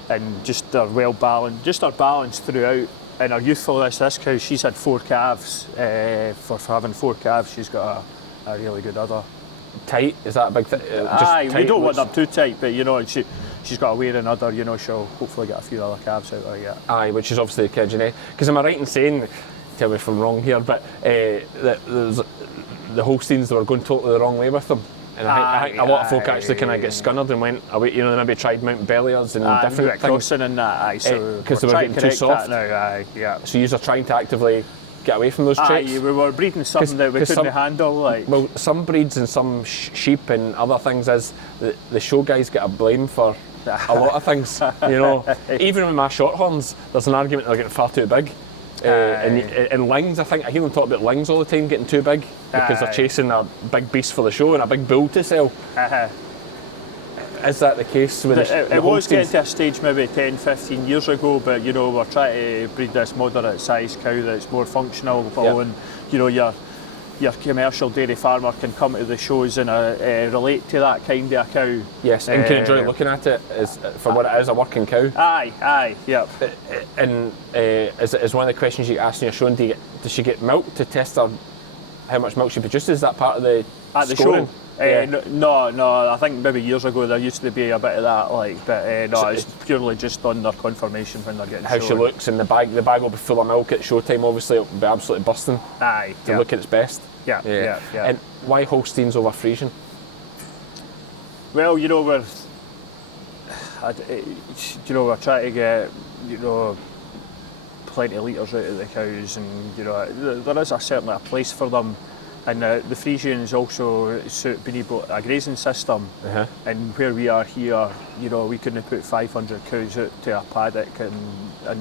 And just they're well balanced, they're balanced throughout. And our youthfulness, this cow, she's had 4 calves. For having 4 calves, she's got a really good udder. Tight? Is that a big thing? We don't want them too tight, but she's got a wearing udder, she'll hopefully get a few other calves out of her yet. Aye, which is obviously the kid, because am I right in saying, tell me if I'm wrong here, but that there's the Holsteins, they were going totally the wrong way with them. And I think a lot of folk actually kind of get scunnered and went away, they maybe tried Mount Belliers and different things. Crossing and that, so because they were getting too soft. Now, yeah. So you're trying to actively get away from those traits? We were breeding something that we couldn't handle. Well, some breeds and some sheep and other things is the show guys get a blame for a lot of things. Even with my shorthorns, there's an argument they're getting far too big. And lings, I think I hear them talk about lings all the time getting too big because they're chasing a big beast for the show and a big bull to sell. Is that the case with the It was getting Holsteins? to a stage maybe 10, 15 years ago, but we're trying to breed this moderate size cow that's more functional, and your commercial dairy farmer can come to the shows and relate to that kind of a cow. Yes, and can enjoy looking at it for what it is, a working cow. Aye, yep. And is one of the questions you asked in your show, does she get milk to test how much milk she produces? Is that part of the scoring? Show? No, I think maybe years ago there used to be a bit of that, but it's purely just on their confirmation when they're getting how shown. she looks, and the bag will be full of milk at showtime, obviously it'll be absolutely busting to look at its best. Yeah. And why Holsteins over Friesian? Well, we're trying to get plenty of litres out of the cows, and there is certainly a place for them. And the Friesians also suit being able a grazing system, and where we are here, we couldn't put 500 cows out to a paddock and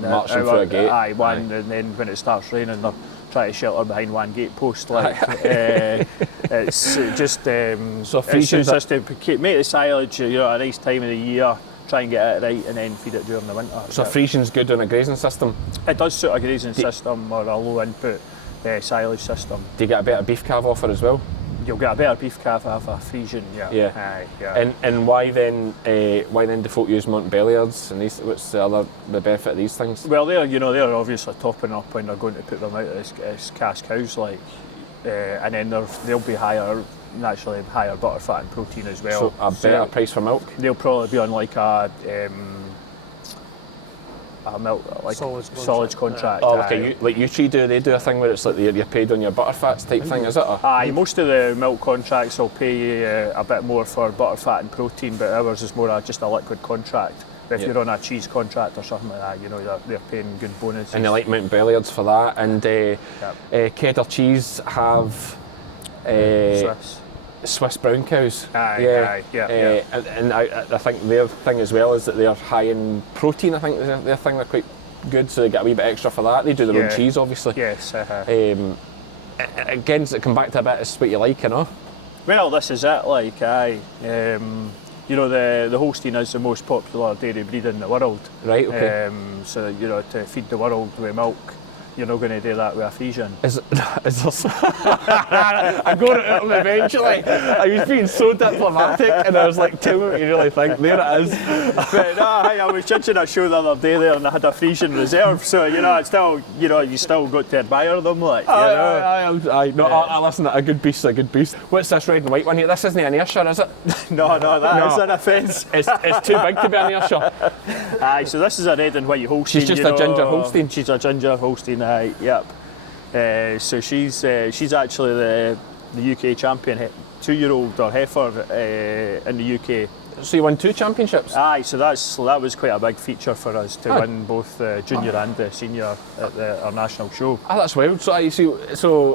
march them through a gate. And then when it starts raining, they're trying to shelter behind one gate post. It's just so Friesians just to make the silage a nice time of the year, try and get it right, and then feed it during the winter. So Friesian's good on a grazing system. It does suit a grazing system or a low input silage system. Do you get a better beef calf offer as well? You'll get a better beef calf off a Friesian, yeah. And why then do folk use Montbelliards and these? What's the benefit of these things? Well, they're obviously topping up when they're going to put them out as cash cows, and then they'll be higher naturally higher butter fat and protein as well. So a better price for milk. They'll probably be on like a milk, like solids contract. Oh, like you three do, they do a thing where it's like you're paid on your butter fats type thing, is it? Aye, most of the milk contracts will pay you a bit more for butter fat and protein, but ours is more just a liquid contract. If you're on a cheese contract or something like that, you know, they're paying good bonuses. And they like Mount Belliards for that. And Cheddar cheese have Swiss brown cows. Aye. And I think their thing as well is that they're high in protein. I think their thing, they're quite good, so they get a wee bit extra for that. They do their own cheese, obviously. Yes. Again, does it come back to a bit as what you like, you know? Well, this is it. Like, you know, the Holstein is the most popular dairy breed in the world. Right. Okay. So you know, to feed the world with milk, you're not going to do that with a Friesian. Is there? I got it out eventually. I was being so diplomatic, and I was like, "Tell me what you really think." There it is. But no, I was judging a show the other day there, and I had a Friesian reserve. So you know, it's still, you know, you still got to admire them, like. Listen, a good beast, a good beast. What's this red and white one here? This isn't an Ayrshire, is it? No, that is an offence. It's too big to be an Ayrshire. Aye, so this is a red and white Holstein. She's just a ginger Holstein. She's a ginger Holstein. Yep. So she's actually the UK champion 2-year-old or heifer in the UK. So you won 2 championships? Aye, so that was quite a big feature for us to win both the junior and the senior at our national show. Ah, that's wild. So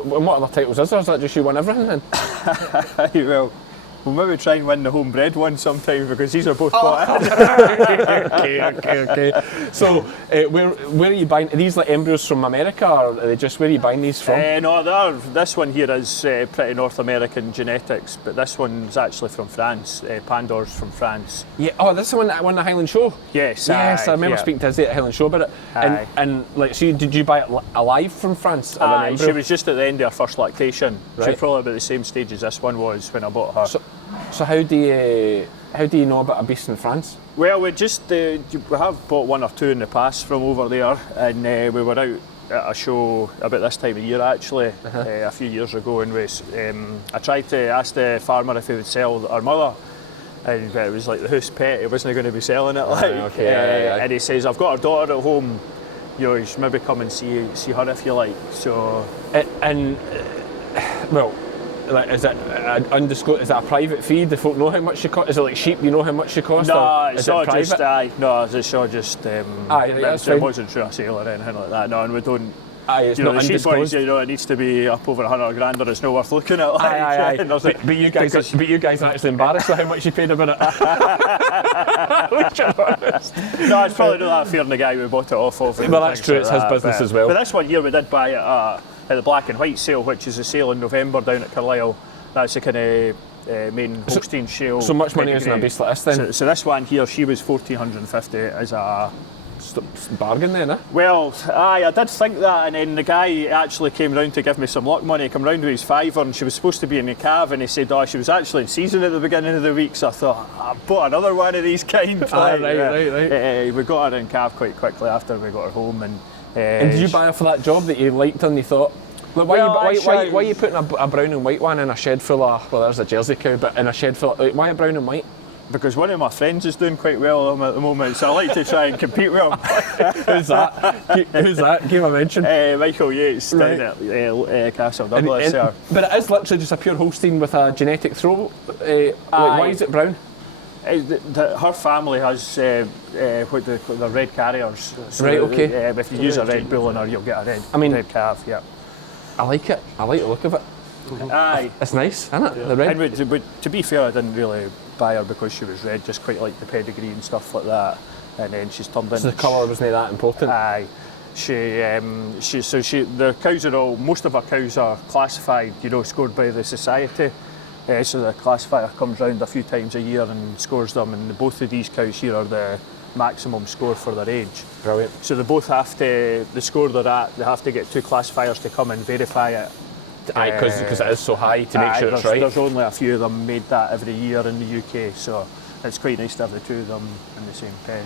what other titles is there? Is that just you won everything then? We'll maybe try and win the homebred one sometime because these are both bought in. Okay. So where are you buying? Are these like embryos from America, or are they just where are you buying these from? No, this one here is pretty North American genetics, but this one's actually from France. Pandor's from France. Yeah. Oh, this is the one that won the Highland Show. Yes. I remember speaking to Izzy at Highland Show about it. And like, so did you buy it alive from France? Aye, she was just at the end of her first lactation. Right. She was probably about the same stage as this one was when I bought her. So how do you know about a beast in France? Well, we have bought 1 or 2 in the past from over there, and we were out at a show about this time of year actually, a few years ago, and I tried to ask the farmer if he would sell our mother, and it was like the house pet. He wasn't going to be selling it, and he says, "I've got our daughter at home. You know, you should maybe come and see her if you like." So, like, is it undisclosed? Is that a private feed? Do folk know how much she cost? Is it like sheep? You know how much she cost? No, it's not private? It's all just. It wasn't through a sale or anything like that. No, and we don't. It's not the sheep undisclosed. ones, it needs to be up over 100 grand, or it's not worth looking at. But you guys are actually embarrassed with how much you paid about it. No, it's probably not that fair on the guy we bought it off of. Well, that's true. It's his business as well. But this one here we did buy it at the black and white sale, which is a sale in November down at Carlisle. That's the kind of main Holstein show. So much money isn't a beast like this then? So this one here, she was 1,450 as a bargain then, eh? Well, I did think that, and then the guy actually came round to give me some luck money. He came round with his fiver, and she was supposed to be in the calf, and he said, she was actually in season at the beginning of the week, so I thought, I bought another one of these kind. Right. We got her in calf quite quickly after we got her home. And did you buy her for that job that you liked her and you thought, look, why are you putting a brown and white one in a shed full of, well, there's a Jersey cow, but in a shed full of, why a brown and white? Because one of my friends is doing quite well at the moment, so I like to try and compete with him. Who's that? Give him a mention. Michael Yates down at Castle Douglas. But it is literally just a pure Holstein with a genetic throw. Why is it brown? Her family has the red carriers. So right, okay. If you use a red bull in her, you'll get a red calf, yeah. I like it. I like the look of it. Aye. It's nice, isn't it? The red. And to be fair, I didn't really buy her because she was red, just quite like the pedigree and stuff like that. And then she's turned into... So the colour wasn't that important? Aye. The cows are most of our cows are classified, scored by the society. So the classifier comes round a few times a year and scores them, and both of these cows here are the maximum score for their age. Brilliant. So they both have to, the score they're at, they have to get 2 classifiers to come and verify it. Aye, because it is so high to make sure it's right. There's only a few of them made that every year in the UK, so it's quite nice to have the two of them in the same pen.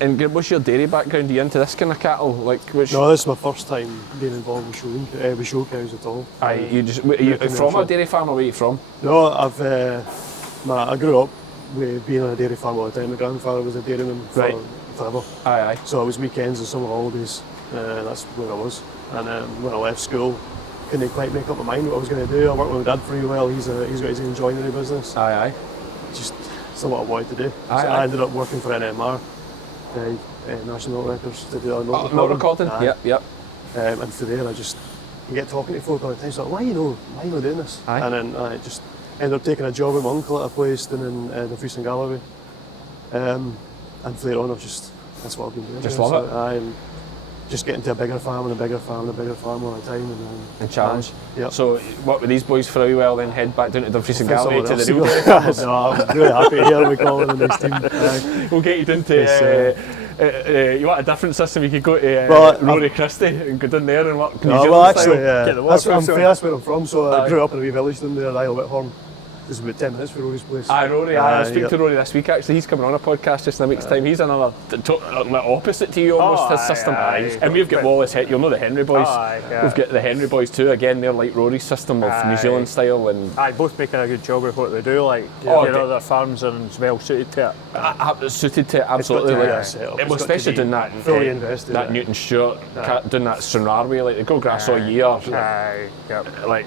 And what's your dairy background? Are you into this kind of cattle? Like, which? No, this is my first time being involved with show cows at all. Are you from a dairy farm, or where are you from? No, I grew up with being on a dairy farm all the time. My grandfather was a dairyman for forever. Aye. So it was weekends and summer holidays. That's where I was. And when I left school, couldn't quite make up my mind what I was going to do. I worked with my dad for a while. He's got his own joinery business. Aye. Just something I wanted to do. Aye, So aye. I ended up working for NMR, National Records, to do a note Not recording? Aye. Yep. And through there, you get talking to folk all the time. So why you doing this? Aye. And then I just ended up taking a job with my uncle at a place down in the Feast and Gallery. And from there on, that's what I've been doing. Just love it? Aye, and just getting to a bigger farm and a bigger farm and a bigger farm all the time. And challenge. Yep. So what with these boys for a wee while, then head back down to Dumfries and Someone Galway to else the real go. dairy farmers. No, I'm really happy here with Colin and his team. Aye. We'll get you down to. Yes, You want a different system? You could go to Well, Rory Christie and go down there and work New No, Zealand well, style. actually, Get the that's work where I'm from. So I Aye. grew up in a wee village down there, Isle of Whithorn. It's about 10 minutes from Rory's place. Aye, Rory. I speak yep. to Rory this week. Actually, he's coming on a podcast just in a week's time. He's another opposite to you almost. His system. And we've got Wallace. You'll know the Henry boys. We've got the Henry boys too. Again, they're like Rory's system of New Zealand style and. Both making a good job with what they do. Like their farms are well suited to it. Suited to it, absolutely. It's got to be Like, a setup. it was It's got to especially be doing that. fully invested, That yeah. Newton Stewart, doing that Stranraer, like they go grass all year. Like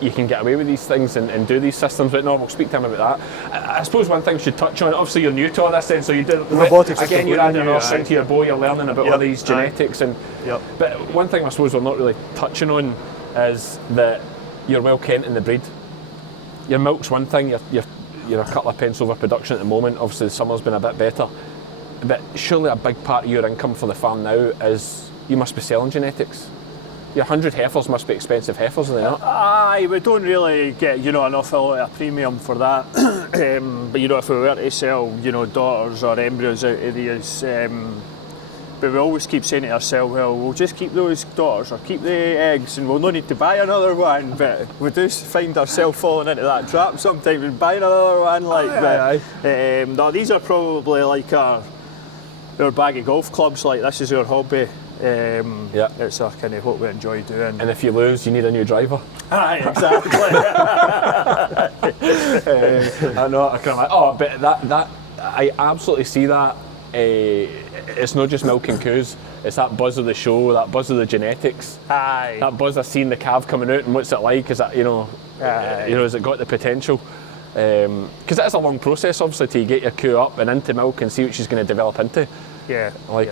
you can get away with these things and do these systems. But no, we'll speak to him about that. I suppose one thing we should touch on. Obviously, you're new to all this, then, so you did Robotics again. is You're adding completely another new, string to your bow. You're learning about all these genetics and. Yep. But one thing I suppose we're not really touching on is that you're well kent in the breed. Your milk's one thing. You're a couple of pence over production at the moment. Obviously, the summer's been a bit better. But surely a big part of your income for the farm now is you must be selling genetics. Your 100 heifers must be expensive heifers, are they not? Aye, we don't really get an awful lot of premium for that. But if we were to sell daughters or embryos out of these, but we always keep saying to ourselves, well, we'll just keep those daughters or keep the eggs, and we'll no need to buy another one. But we do find ourselves falling into that trap sometimes and buying another one. No, these are probably like our bag of golf clubs. Like, this is our hobby. It's a kind of what we enjoy doing. And if you lose, you need a new driver. Aye, exactly. I know. But that I absolutely see that. It's not just milking coos. It's that buzz of the show, that buzz of the genetics. Aye. That buzz of seeing the calf coming out and what's it like? Is that has it got the potential? Because it is a long process, obviously, to get your coo up and into milk and see what she's going to develop into. I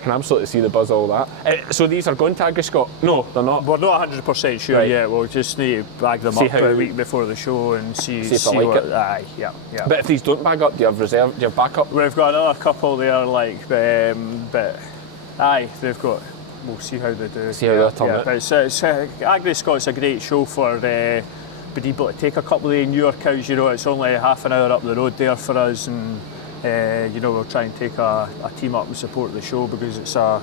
can absolutely see the buzz of all that. So these are going to Agri-Scott? No, they're not. We're not 100% sure yet. We'll just need to bag them up a week before the show and see if they like it. Aye, yeah. But if these don't bag up, do you have reserve? Do you have backup? We've got another couple there, but they've got. We'll see how they do. See how they turn out. But Agri-Scott's a great show for being able to take a couple of the newer cows. It's only half an hour up the road there for us, and we'll try and take a team up and support the show because it's a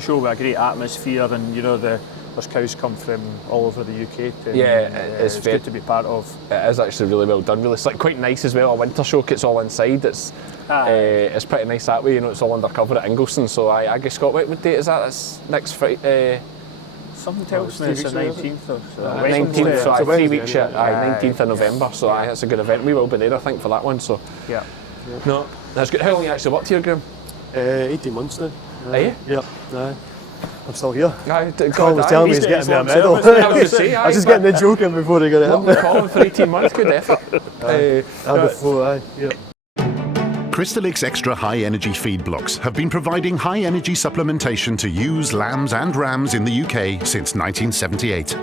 show with a great atmosphere, and there's cows come from all over the UK. It's good to be part of. It is actually really well done. Really, it's quite nice as well. A winter show, it's all inside. It's pretty nice that way. It's all undercover at Ingleston. So Agri-Scott, what date is that? It's next Friday. Something tells me it's the 19th or so. 19th, so 3 weeks yet. 19th of yeah. November. So it's a good event. We will be there, I think, for that one. So yeah. No, that's good. How long you actually worked here, Graeme? 18 months now. Are you? Yep. Aye. I'm still here. Colin was telling me he's getting me a medal. I was just getting the joke in before he got it in. Colin for 18 months, good effort. Crystalyx Extra High Energy feed blocks have been providing high energy supplementation to ewes, lambs and rams in the UK since 1978.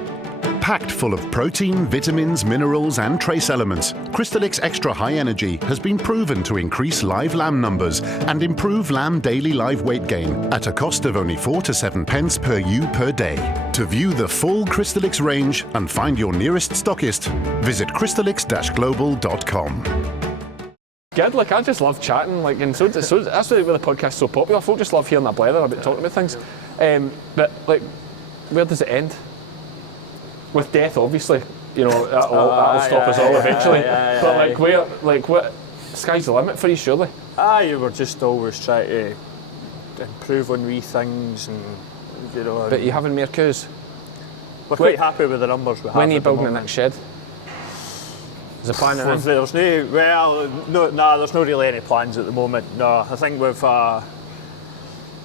Packed full of protein, vitamins, minerals and trace elements, Crystalyx Extra High Energy has been proven to increase live lamb numbers and improve lamb daily live weight gain at a cost of only 4 to 7 pence per ewe per day. To view the full Crystalyx range and find your nearest stockist, visit crystalyx-global.com. Good, I just love chatting, and so that's why the podcast's so popular. Folk just love hearing a blather about talking about things. But where does it end? With death, obviously. That'll stop us all eventually. But Sky's the limit for you, surely. Aye, we're just always trying to improve on wee things, and you know. But you having more cows? We're quite happy with the numbers we have. When are you at the building the moment. next shed? Is the plan in? There's there's no really any plans at the moment. No, I think we've.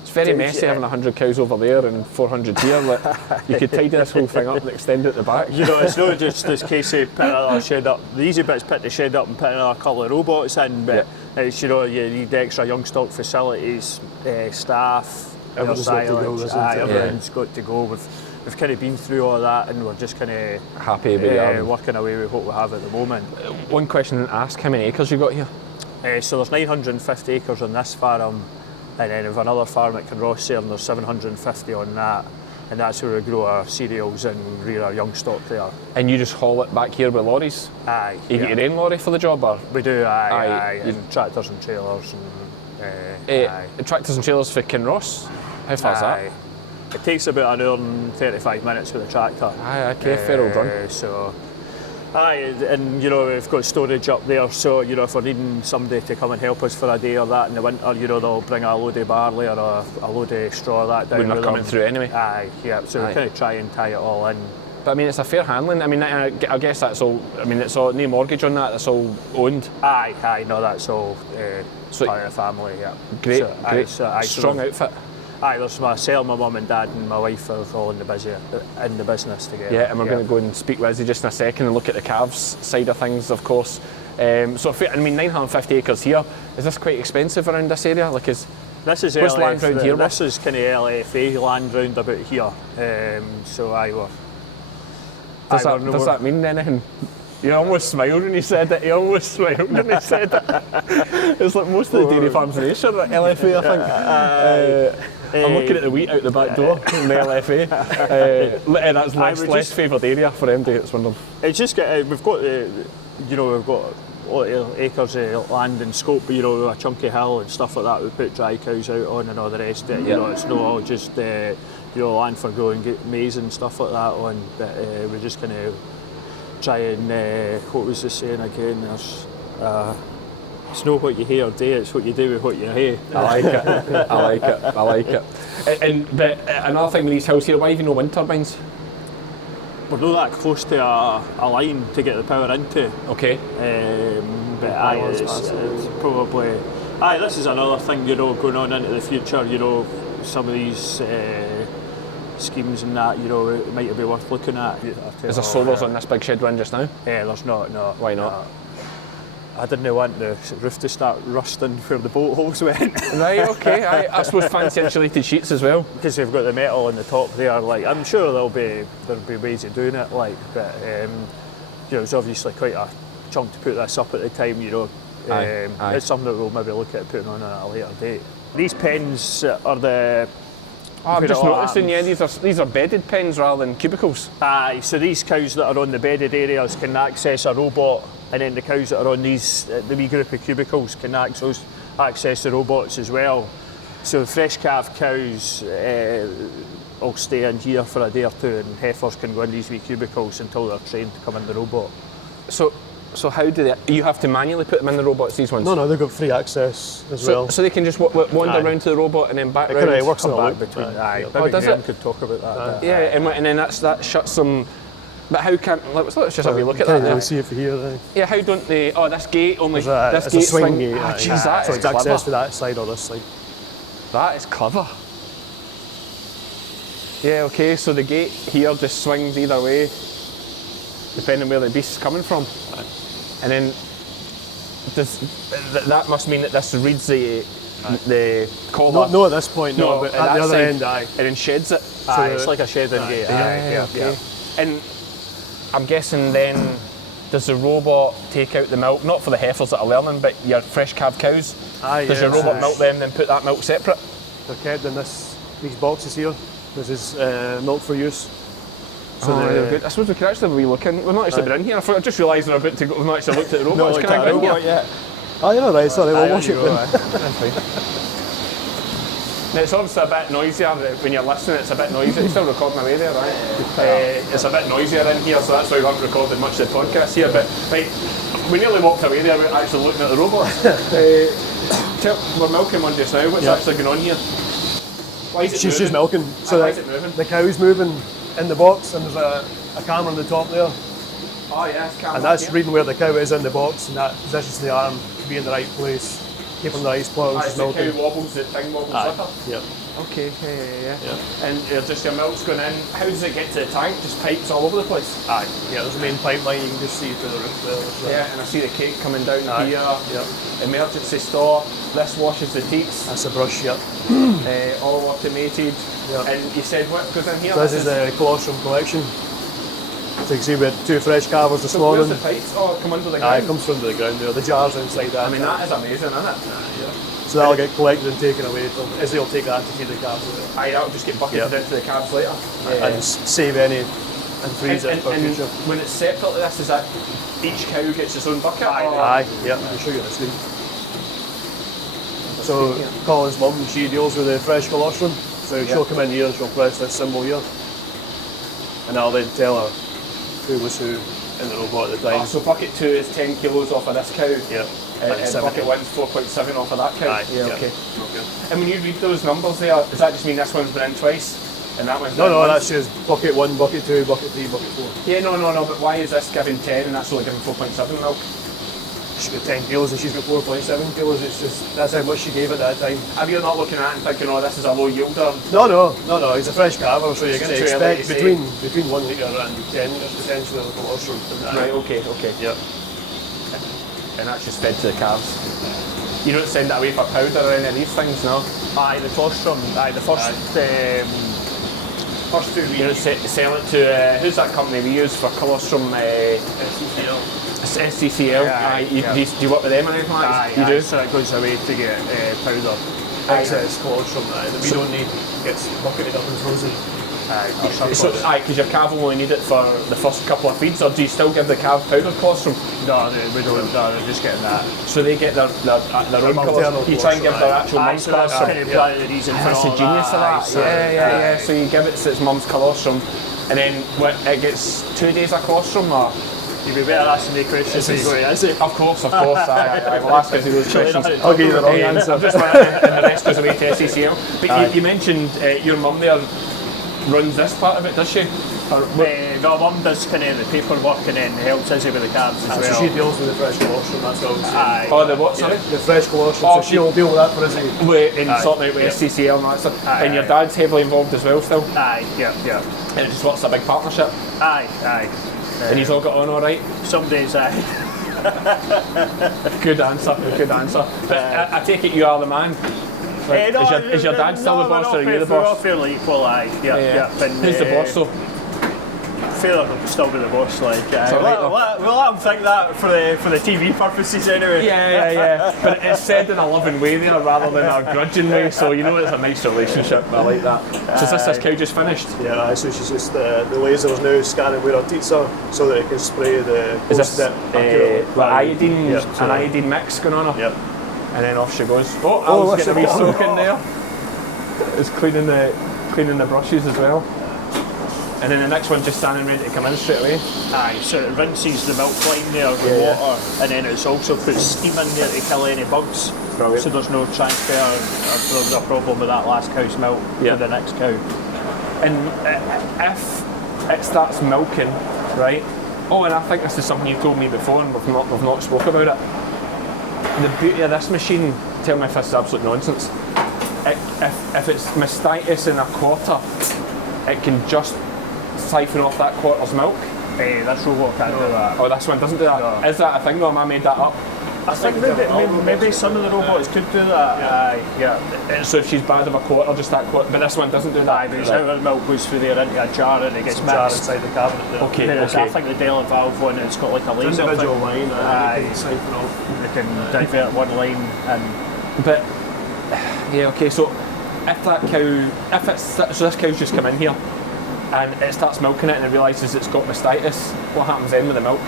It's very messy having 100 cows over there and 400 here. Like, you could tidy this whole thing up and extend it at the back. You know, it's not just this case of putting another shed up. The easy bit's putting the shed up and putting another couple of robots in, but it's, you know, you need extra young stock facilities, staff, Everything's got to go, isn't it? everything's got to go. We've kind of been through all that, and we're just kind of Happy about working away with what we have at the moment. One question I didn't ask, how many acres you got here? So there's 950 acres on this farm, and then we've another farm at Kinross and there's 750 on that, and that's where we grow our cereals and rear our young stock there. And you just haul it back here with lorries? Aye. You get your own lorry for the job, or? We do, Aye. aye, and tractors and trailers and aye. Tractors and trailers for Kinross? How far's that? It takes about an hour and 35 minutes with the tractor. Aye, okay, fair old run. So, aye, and you know, we've got storage up there, so you know, if we're needing somebody to come and help us for a day or that in the winter, you know, they'll bring a load of barley or a load of straw that down. When they're with coming them. through anyway? Aye, yeah, so we kind of try and tie it all in. But I mean, it's a fair handling. I mean, I guess that's all, I mean, it's all, no mortgage on that, that's all owned. Aye, no, that's all So- part of the family, yeah. Great, So, aye, great, so, aye, so strong we've- outfit. Aye, there's myself, my mum and dad and my wife are all in the business together. Yeah, and we're going to go and speak with Izzy just in a second and look at the calves side of things, of course. So, I mean, 950 acres here, is this quite expensive around this area? Like, This is what's land round here? This is kind of LFA land round about here. So I were. Does that mean anything? You almost smiled when you said it. You almost smiled when you said it. It's like most of the dairy farms in Asia are LFA, I think. I'm looking at the wheat out the back door in the LFA. That's less favoured area for MD. It's wondering. It's just we've got we've got a lot of acres of land and scope, you know, a chunky hill and stuff like that. We put dry cows out on and all the rest of it. You know, it's not all just land for growing maize and stuff like that on. But we just kind of try and what was the saying again? There's it's not what you hear or do, it's what you do with what you hear. I like it. I like it. But another thing with these hills here, why have you no wind turbines? We're not that close to a line to get the power into. Okay. But aye, it's probably. Aye, this is another thing, you know, going on into the future. You know, some of these schemes and that, you know, it might be worth looking at. Is there solars on this big shed run just now? Yeah, there's not. No. Why not? I didn't want the roof to start rusting where the bolt holes went. Right, okay. I suppose fancy insulated sheets as well. Because we've got the metal on the top there, like I'm sure there'll be ways of doing it, like, but you know, it's obviously quite a chunk to put this up at the time, you know. Aye. It's something that we'll maybe look at putting on at a later date. These pens are the. I'm just noticing, yeah, these are bedded pens rather than cubicles. Aye, so these cows that are on the bedded areas can access a robot, and then the cows that are on these, the wee group of cubicles can access the robots as well. So fresh calf cows will stay in here for a day or two, and heifers can go in these wee cubicles until they're trained to come in the robot. So how do they? You have to manually put them in the robots, these ones? No, they've got free access as well. So they can just wander around to the robot and then back round? It works in a loop. Between, aye. Oh, does Graeme it? could talk about that. Yeah, and then that shuts them. But how can? Let's just have a look at Can't that. really see it from here. Then. Yeah, how don't they? Oh, this gate only. It's This a gate swing gate. Ah, aye. jeez, that so is it's access clever. to that side or this side. That is clever. Yeah, okay, so the gate here just swings either way, depending where the beast's coming from. And then that must mean that this reads the collar. No, at this point, no, but at the other side, end, aye. And then sheds it. Aye, it's like a shedding gate. Yeah, Aye, okay. And I'm guessing then, does the robot take out the milk, not for the heifers that are learning, but your fresh calf cows? Aye, Does yeah, your robot so milk them, then put that milk separate? They're kept in these boxes here. This is milk for use. So good. I suppose we could actually have a wee look in. We've not actually been in here. I just realised we're about to go. We've not actually looked at the robots. Can I go in here? Yeah. Oh, yeah, right, sorry, we'll wash it then. That's fine. Now, it's obviously a bit noisier when you're listening. It's a bit noisy. You're still recording away there, right? It's a bit noisier in here, so that's why we haven't recorded much of the podcast here. But right, we nearly walked away there without actually looking at the robots. We're milking one just now. What's actually going on here? Why is it She's moving? just milking. So Why is it moving? the cow's moving in the box, and there's a camera on the top there, Oh yeah, it's camera and that's here. reading where the cow is in the box, and that positions the arm to be in the right place, keeping the right spot. As the cow wobbles, the thing wobbles with her. Yep. Okay, yeah. And just your milk's going in. How does it get to the tank? Just pipes all over the place? Aye. Yeah, there's a main pipeline you can just see through the roof there. Yeah, and I see the cake coming down here. Yep. Emergency store. This washes the teats. That's a brush, yep. All automated. Yep. And you said what goes in here? So this is the colostrum collection. So you can see we had 2 fresh calvers this So morning. where's the pipes? Oh, come under the Aye, ground. it comes from the ground there. The jars inside that. I mean, that is amazing, isn't it? So that'll get collected and taken away from Izzy will take that to feed the calves with it. Aye, that'll just get bucketed Yep. into the cabs later. And save any and freeze it for and future. when it's separate like this, is that each cow gets its own bucket? or- Aye, yeah, I'll show you the screen. So Colin's mum, she deals with the fresh colostrum. So she'll come in here and she'll press this symbol here. And I'll then tell her who was who in the robot at the time. Oh, so bucket 2 is 10 kilos off of this cow. Yeah. And bucket 1's 4.7 off of that cow. Aye, Yeah, yeah. okay. And when you read those numbers there, does that just mean this one's been in twice and that one's been in No, once? that's just bucket 1, bucket 2, bucket 3, bucket 4. Yeah, no, but why is this giving 10 and that's only giving 4.7 milk? She's got 10 kilos and she's got 4.7 kilos. It's just, that's how much she gave at that time. Have you not looking at it and thinking, oh, this is a low yielder? No, it's a fresh calver, so you're going to Too early expect to say. between 1 litre and 10 litres potentially of colostrum. Right, okay. Yep. And that's just fed to the calves. You don't send it away for powder or any of these things, no? Aye, the colostrum. Aye, the first 2 You don't sell it to, who's that company we use for colostrum? It's SCCL. Aye, Do you work with them or anything like Aye, that? You do? So it goes away to get powder. Excess colostrum that we don't need gets bucketed up and frozen. So, because your calf will only need it for the first couple of feeds, or do you still give the calf powdered colostrum? No, we don't. No, they're just getting that. So they get their own maternal colostrum. You try and give their actual Aye, mum's so that's colostrum. kind of probably the reason for That's the all genius of that. Aye, so, Yeah. So you give it to its mum's colostrum, and then it gets 2 days of colostrum, or? You'd be better asking me questions than going to answer. Of course. Aye. We'll ask us those questions. I'll give you the wrong I'm answer. just and the rest goes away to SCCL. But you mentioned your mum there runs this part of it, does she? No, mum does kind of the paperwork and then helps Izzy with the calves as So well. she deals with the fresh colostrum, that's what I was saying. Aye. Oh, the what, sorry? The fresh colostrum, Oh, so she'll deal with that for Izzy. And sorting out with SCCL and that stuff. Aye, And your aye. dad's heavily involved as well still. Aye, yeah. And it just works a big partnership. Aye. And he's all got on all right. Some days, aye. Good answer. But I take it you are the man. Like, is your dad still the boss or are you the We're all boss? fairly equal, aye. Yeah. And, Who's the boss though? feel like I'm still the boss. Like, all right, we'll let him think that for the TV purposes anyway. Yeah. But it's said in a loving way there rather than a grudging way, so you know it's a nice relationship. I like that. So is this cow just finished? Yeah, aye, so she's just the laser's now scanning where her teats are so that it can spray the Is this post-nip accurately. iodine, Yeah, so- an iodine mix going on her? Yep. And then off she goes. Oh, I was what's getting a wee it soak done? in there. It's cleaning the brushes as well. And then the next one just standing ready to come in straight away. Aye, so it rinses the milk line there with water, and then it's also put steam in there to kill any bugs. Brilliant. So there's no transfer if there's a problem with that last cow's milk to the next cow. And if it starts milking, right? Oh, and I think this is something you told me before, and we've not spoke about it. The beauty of this machine, tell me if this is absolute nonsense. If it's mastitis in a quarter, it can just siphon off that quarter's milk. This robot can't do that. Oh, this one doesn't do that. No. Is that a thing, or am I made that up? I think maybe some of the robots could do that. Aye, yeah. So if she's bad of a quarter, just that quarter, but this one doesn't do that. Aye, because how the milk goes through there into a jar and it gets jar mixed. inside the cabinet there. Okay, Whereas I think the Dale valve one, it's got like a laser. Individual thing. line, Aye. you can siphon off. They can divert one line and But yeah, okay. So if that cow, so this cow's just come in here, and it starts milking it, and it realises it's got mastitis, what happens then with the milk?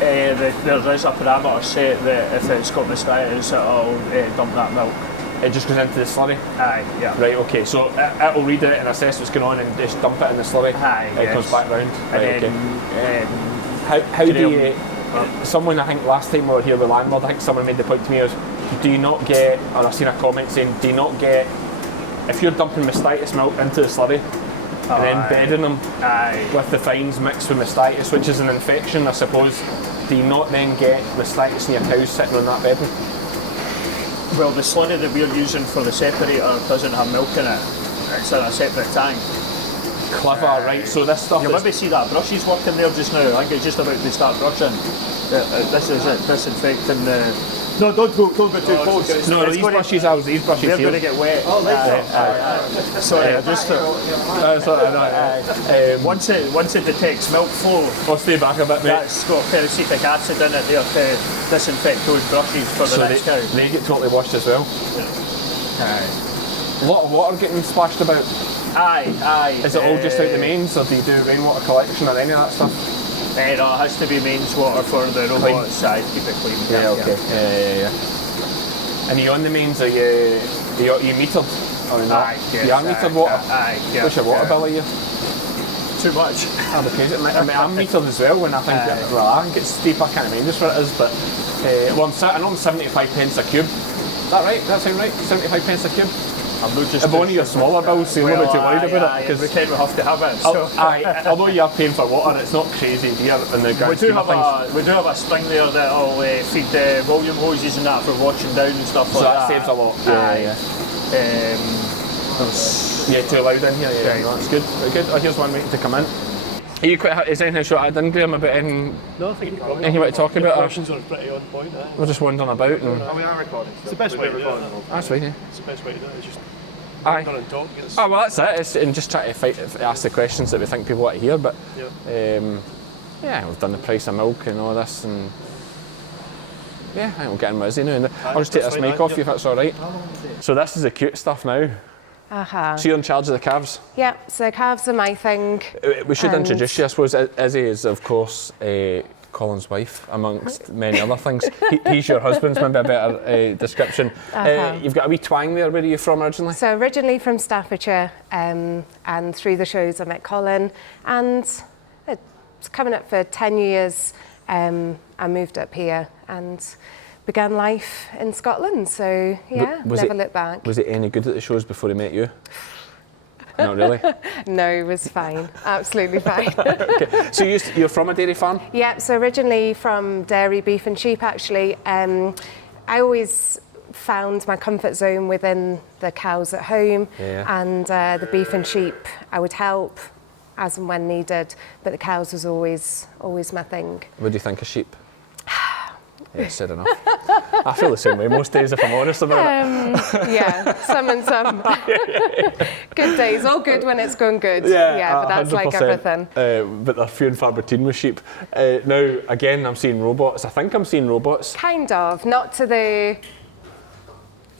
there is a parameter set that if it's got mastitis, it'll dump that milk. it just goes into the slurry? Aye, yeah. Right, okay, so it'll read it and assess what's going on and just dump it in the slurry? Aye, It comes back round? Right, And okay. then, How do Graeme, you... Someone, I think last time we were here with Landlord, I think someone made the point to me was, do you not get, or I've seen a comment saying, do you not get, if you're dumping mastitis milk into the slurry and then bedding them with the fines mixed with mastitis, which is an infection, I suppose, do you not then get mastitis in your cows sitting on that bedding? well, the slurry that we're using for the separator doesn't have milk in it. It's in a separate tank. Clever, right, so this stuff You'll is... maybe see that brushes working there just now. I think it's just about to start brushing. This is it, disinfecting the... No, don't go too close. No, It's these gonna- brushes They're here. going to get wet. Oh, sorry, I just... Once it detects milk flow, I'll stay back a bit, mate. that's got peracetic acid in it there to disinfect those brushes for the So next cow. they get totally washed as well. A lot of water getting splashed about. Aye. Is it all just out the mains, or do you do rainwater collection or any of that stuff? No, it has to be mains water for the robot side, keep it clean. Yeah. And are you on the mains, are you metered or not? Aye, yes, you are metered water? Aye, yeah. What's your water bill a year? Too much. I'm okay. I mean, I'm metered as well when I think, I think it's steep, I can't remember just what it is, but I know I'm 75 pence a cube. Is that right? That sound right? 75 pence a cube? I'm not just... If one of your smaller bills, so you're not too worried about it. Because we kind of have to have it. So. Although you are paying for water, it's not crazy dear in the grand scheme of things. We do have a spring there that'll feed the volume hoses and that for washing down and stuff So like that that. saves a lot. Yeah, too loud in here. Yeah, no, that's good. Very good. Oh, here's one waiting to come in. Are you quite? Is anything short? I didn't Graeme about anything No, I think you're you want to talk about? Or questions are pretty on point. we're just wandering about and We are recording. It's the best way to do it. that's fine. Yeah. It's the best way to do it. It's just Aye. wander and talk. It's, Oh well, that's it. It's, and just try to ask the questions that we think people want to hear. But yeah, we've done the price of milk and all this, and yeah, I think we'll get in with Izzy now. And I'll just take that's this fine, mic off yeah. you if that's all right. So this is the cute stuff now. So you're in charge of the calves. Yeah, so calves are my thing. We should introduce you, I suppose. Izzy is, of course, Colin's wife, amongst many other things. He's your husband's maybe a better description. You've got a wee twang there. Where are you from originally? So originally from Staffordshire, and through the shows I met Colin, and it's coming up for 10 years. I moved up here and began life in Scotland. So yeah, never looked back. Was it any good at the shows before he met you? Not really. No, it was fine. Absolutely fine. Okay. So you're from a dairy farm? Yeah, so originally from dairy, beef and sheep actually. I always found my comfort zone within the cows at home, and the beef and sheep I would help as and when needed, but the cows was always my thing. What do you think of sheep? Yeah, said enough. I feel the same way most days if I'm honest about it. Yeah, some and some. Good days, all good when it's going good. Yeah, but that's 100%. like everything. But they're few and far between with sheep. Now, again, I'm seeing robots. I think I'm seeing robots. Kind of, not to the...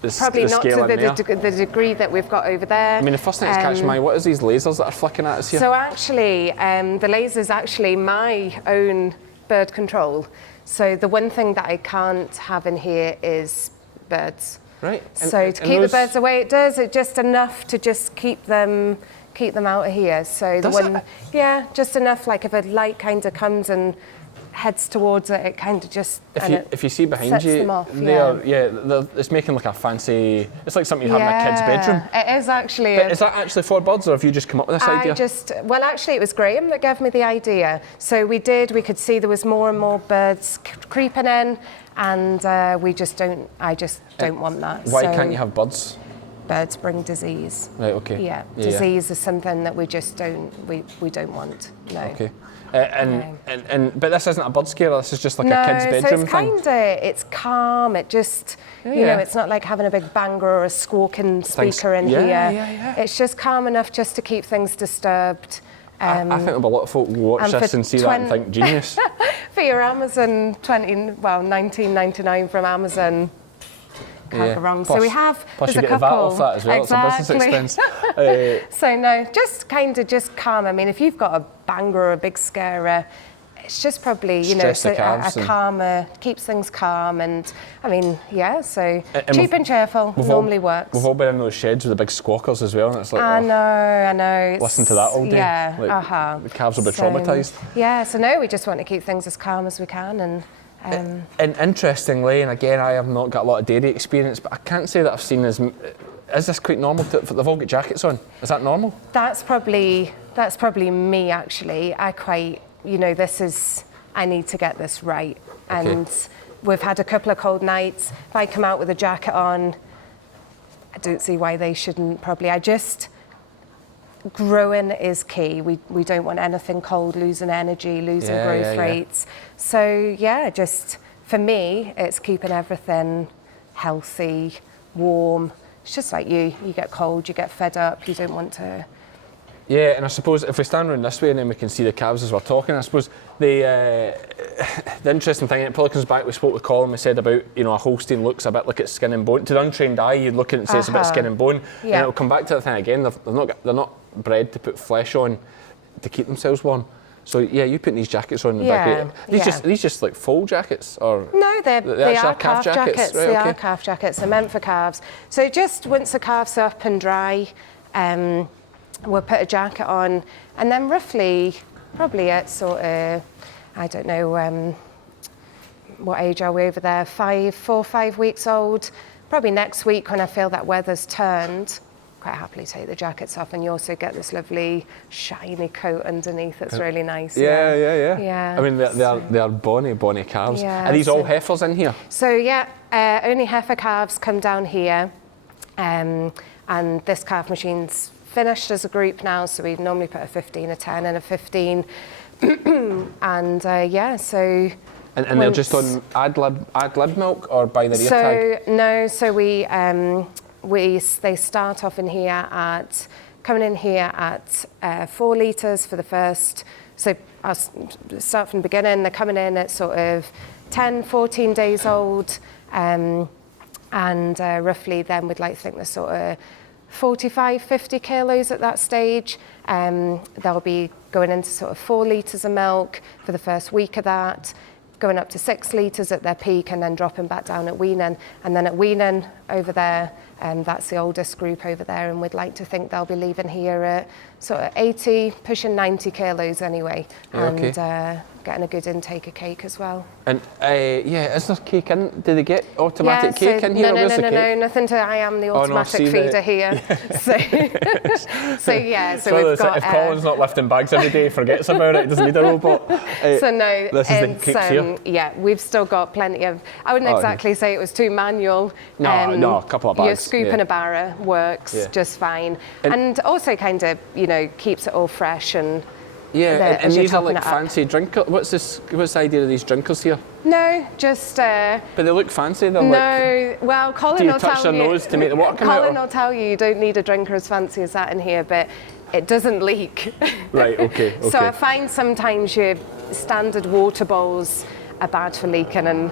Probably not to the degree that we've got over there. I mean, the first thing that's catching my eye, what is these lasers that are flicking at us here? So actually, the laser's actually my own bird control. So the one thing that I can't have in here is birds. Right. So to keep the birds away, it does. It's just enough to just keep them out of here. So the one, yeah, just enough. Like if a light kind of comes and heads towards it, it kind of just if you see behind sets you, them off, it's making like a fancy. It's like something you have in a kid's bedroom. It is actually. But is that actually for birds, or have you just come up with this idea? Well, actually, it was Graeme that gave me the idea. So we could see there was more and more birds creeping in, and I just don't want that. Why can't you have birds? Birds bring disease. Right. Okay. Yeah, disease is something that we just don't want. No. Okay. But this isn't a bird scare. This is just like a kid's bedroom thing. So it's calm. It just, you know, it's not like having a big banger or a squawking speaker in here. Yeah. It's just calm enough just to keep things disturbed. I think there'll be a lot of folk who watch this and see that and think genius. For your Amazon 19.99 from Amazon. Can't go wrong. So we have. Plus there's you a get the VAT couple. off that as well. Exactly. It's a business expense. So no, just calm. I mean, if you've got a banger or a big scarer, it's just probably, you know, Stress the so calves a and- calmer, keeps things calm, and I mean, yeah, so And cheap we've- and cheerful normally works. We've all been in those sheds with the big squawkers as well, and it's like, I oh, know. listen to that all day. Yeah, Like, the calves will be traumatised. Yeah, so no, we just want to keep things as calm as we can, and And interestingly, and again, I have not got a lot of dairy experience, but I can't say that I've seen as. Is this quite normal? They've all got jackets on. Is that normal? that's probably me actually. I quite, you know, I need to get this right, and we've had a couple of cold nights. If I come out with a jacket on, I don't see why they shouldn't. Probably, growing is key. We don't want anything cold, losing energy, losing growth rates. So yeah, just for me, it's keeping everything healthy, warm. It's just like you get cold, you get fed up, you don't want to. Yeah, and I suppose if we stand around this way and then we can see the calves as we're talking, I suppose the interesting thing, it probably comes back, we spoke with Colin, we said about, you know, a Holstein looks a bit like it's skin and bone. To the untrained eye, you'd look at it and say it's a bit of skin and bone. And it'll come back to the thing again, they're not bred to put flesh on to keep themselves warm. So yeah, you putting these jackets on in the back. These just like full jackets, or no, they are calf jackets. Right, they are calf jackets. They're meant for calves. So just once the calf's up and dry, we'll put a jacket on, and then roughly, probably at sort of, I don't know, what age are we over there? 4 or 5 weeks old. Probably next week when I feel that weather's turned, quite happily take the jackets off, and you also get this lovely shiny coat underneath. It's really nice. Yeah. I mean, they are bonny calves. Yeah, are these all heifers in here? So yeah, only heifer calves come down here, and this calf machine's finished as a group now, so we normally put a 15, a 10 and a 15. And so... And they're just on ad lib milk or by the rear tag? No, so they start off coming in here at 4 litres for the first, so I'll start from the beginning. They're coming in at sort of 10, 14 days old, and roughly then we'd like to think they're sort of 45, 50 kilos at that stage. They'll be going into sort of 4 litres of milk for the first week of that, going up to 6 litres at their peak, and then dropping back down at weaning. And then at weaning over there, that's the oldest group over there, and we'd like to think they'll be leaving here at sort of 80, pushing 90 kilos anyway, getting a good intake of cake as well. And is there cake in? Do they get automatic cake in here? No, nothing to. I am the automatic feeder here. So we've got. If Colin's not lifting bags every day, he forgets about it. He doesn't need a robot. This is the cakes here. Yeah, we've still got plenty of. I wouldn't exactly say it was too manual. No, a couple of bags. Your scoop and a barra works just fine, and also kind of keeps it all fresh and. Yeah, and these are like fancy drinkers. What's the idea of these drinkers here? No, just. But they look fancy. They're well, Colin do you will touch tell their you. nose to make the water come out? Colin will tell you don't need a drinker as fancy as that in here, but it doesn't leak. Right. Okay. So I find sometimes your standard water bowls are bad for leaking, and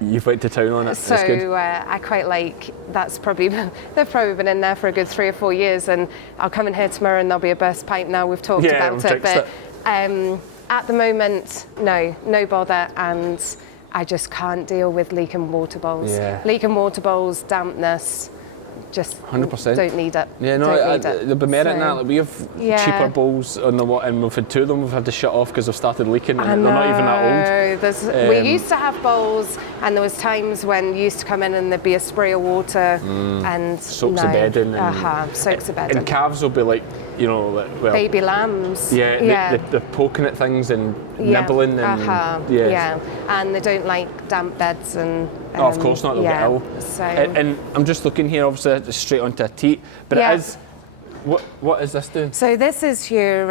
you've went to town on it. So I quite like. They've probably been in there for a good 3 or 4 years, and I'll come in here tomorrow and there'll be a burst pipe. Now we've talked about it, but at the moment, no bother, and I just can't deal with leaking water bowls. Yeah. Leaking water bowls, dampness. Just 100%. Don't need it. Yeah, there'll be merit in that. Like, we have cheaper bowls on the and we've had 2 of them. We've had to shut off because they've started leaking, and they're not even that old. We used to have bowls, and there was times when you used to come in and there'd be a spray of water and soaks the bed in. Soaks the bed in. And calves will be like, baby lambs. They're poking at things and nibbling and and they don't like damp beds and. Of course not. They'll get ill. So. And I'm just looking here, obviously, it's straight onto a teat, but it is. What is this doing? So this is your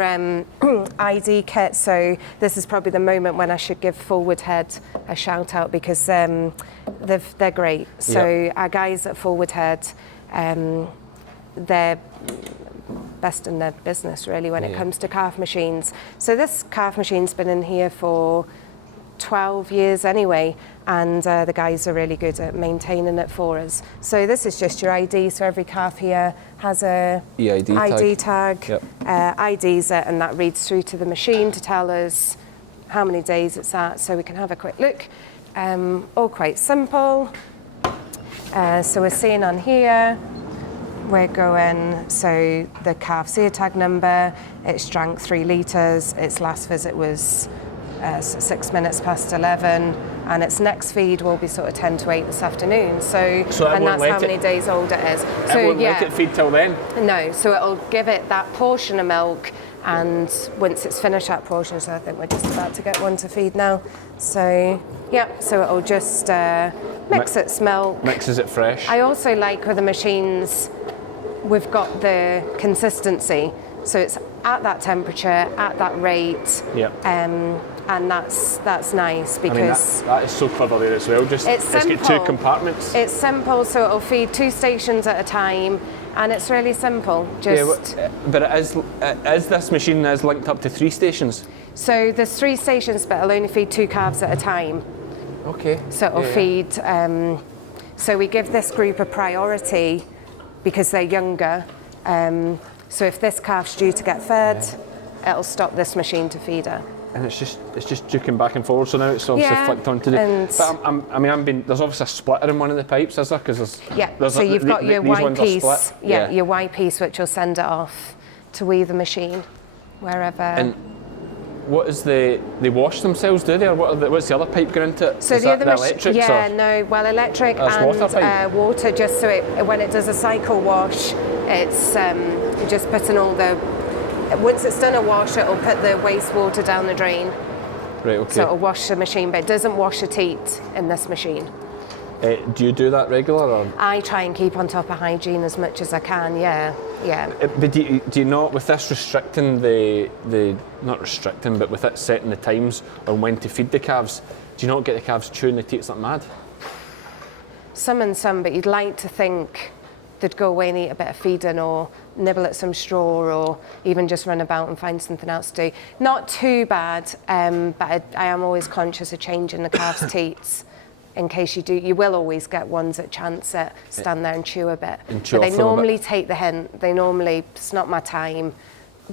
ID kit. So this is probably the moment when I should give Forward Head a shout out, because they're great. So our guys at Forward Head, they're best in their business really when it comes to calf machines. So this calf machine's been in here for 12 years anyway, and the guys are really good at maintaining it for us. So this is just your ID, so every calf here has a ID tag, IDs it, and that reads through to the machine to tell us how many days it's at, so we can have a quick look. All quite simple. So we're seeing on here, we're going, so the calf's ear tag number, it's drank 3 litres, its last visit was 6 minutes past 11, and its next feed will be sort of 10 to 8 this afternoon. So and that's how many days old it is. So it won't let it feed till then? No, so it'll give it that portion of milk, and once it's finished that portion, so I think we're just about to get one to feed now. So yeah, so it'll just mix its milk. Mixes it fresh. I also like with the machines, we've got the consistency. So it's at that temperature, at that rate. Yeah. And that's nice because that is so clever there as well. It's got 2 compartments. It's simple, so it'll feed 2 stations at a time, and it's really simple. But is this machine is linked up to 3 stations? So there's 3 stations, but it'll only feed 2 calves at a time. Okay. So it'll feed. So we give this group a priority because they're younger. So if this calf's due to get fed, it'll stop this machine to feed her. And it's just juking back and forward, so now it's obviously flicked onto the. But there's obviously a splitter in one of the pipes, is there? Because so you've got your Y piece. Your Y piece, which will send it off to the machine, wherever. And what is they wash themselves, do they? Or what's the other pipe going into it? So is the that other electric? Electric and water. Just so when it does a cycle wash, it's just putting all the. Once it's done a wash, it'll put the wastewater down the drain. Right, okay. So it'll wash the machine, but it doesn't wash the teat in this machine. Do you do that regular? Or? I try and keep on top of hygiene as much as I can, yeah. But do you not, with this restricting not restricting, but with it setting the times on when to feed the calves, do you not get the calves chewing the teats like mad? Some, but you'd like to think they'd go away and eat a bit of feeding or nibble at some straw or even just run about and find something else to do. Not too bad, but I am always conscious of changing the calves' teats. In case you do, you will always get ones that chance it, stand there and chew a bit. But they normally take the hint. They normally, it's not my time,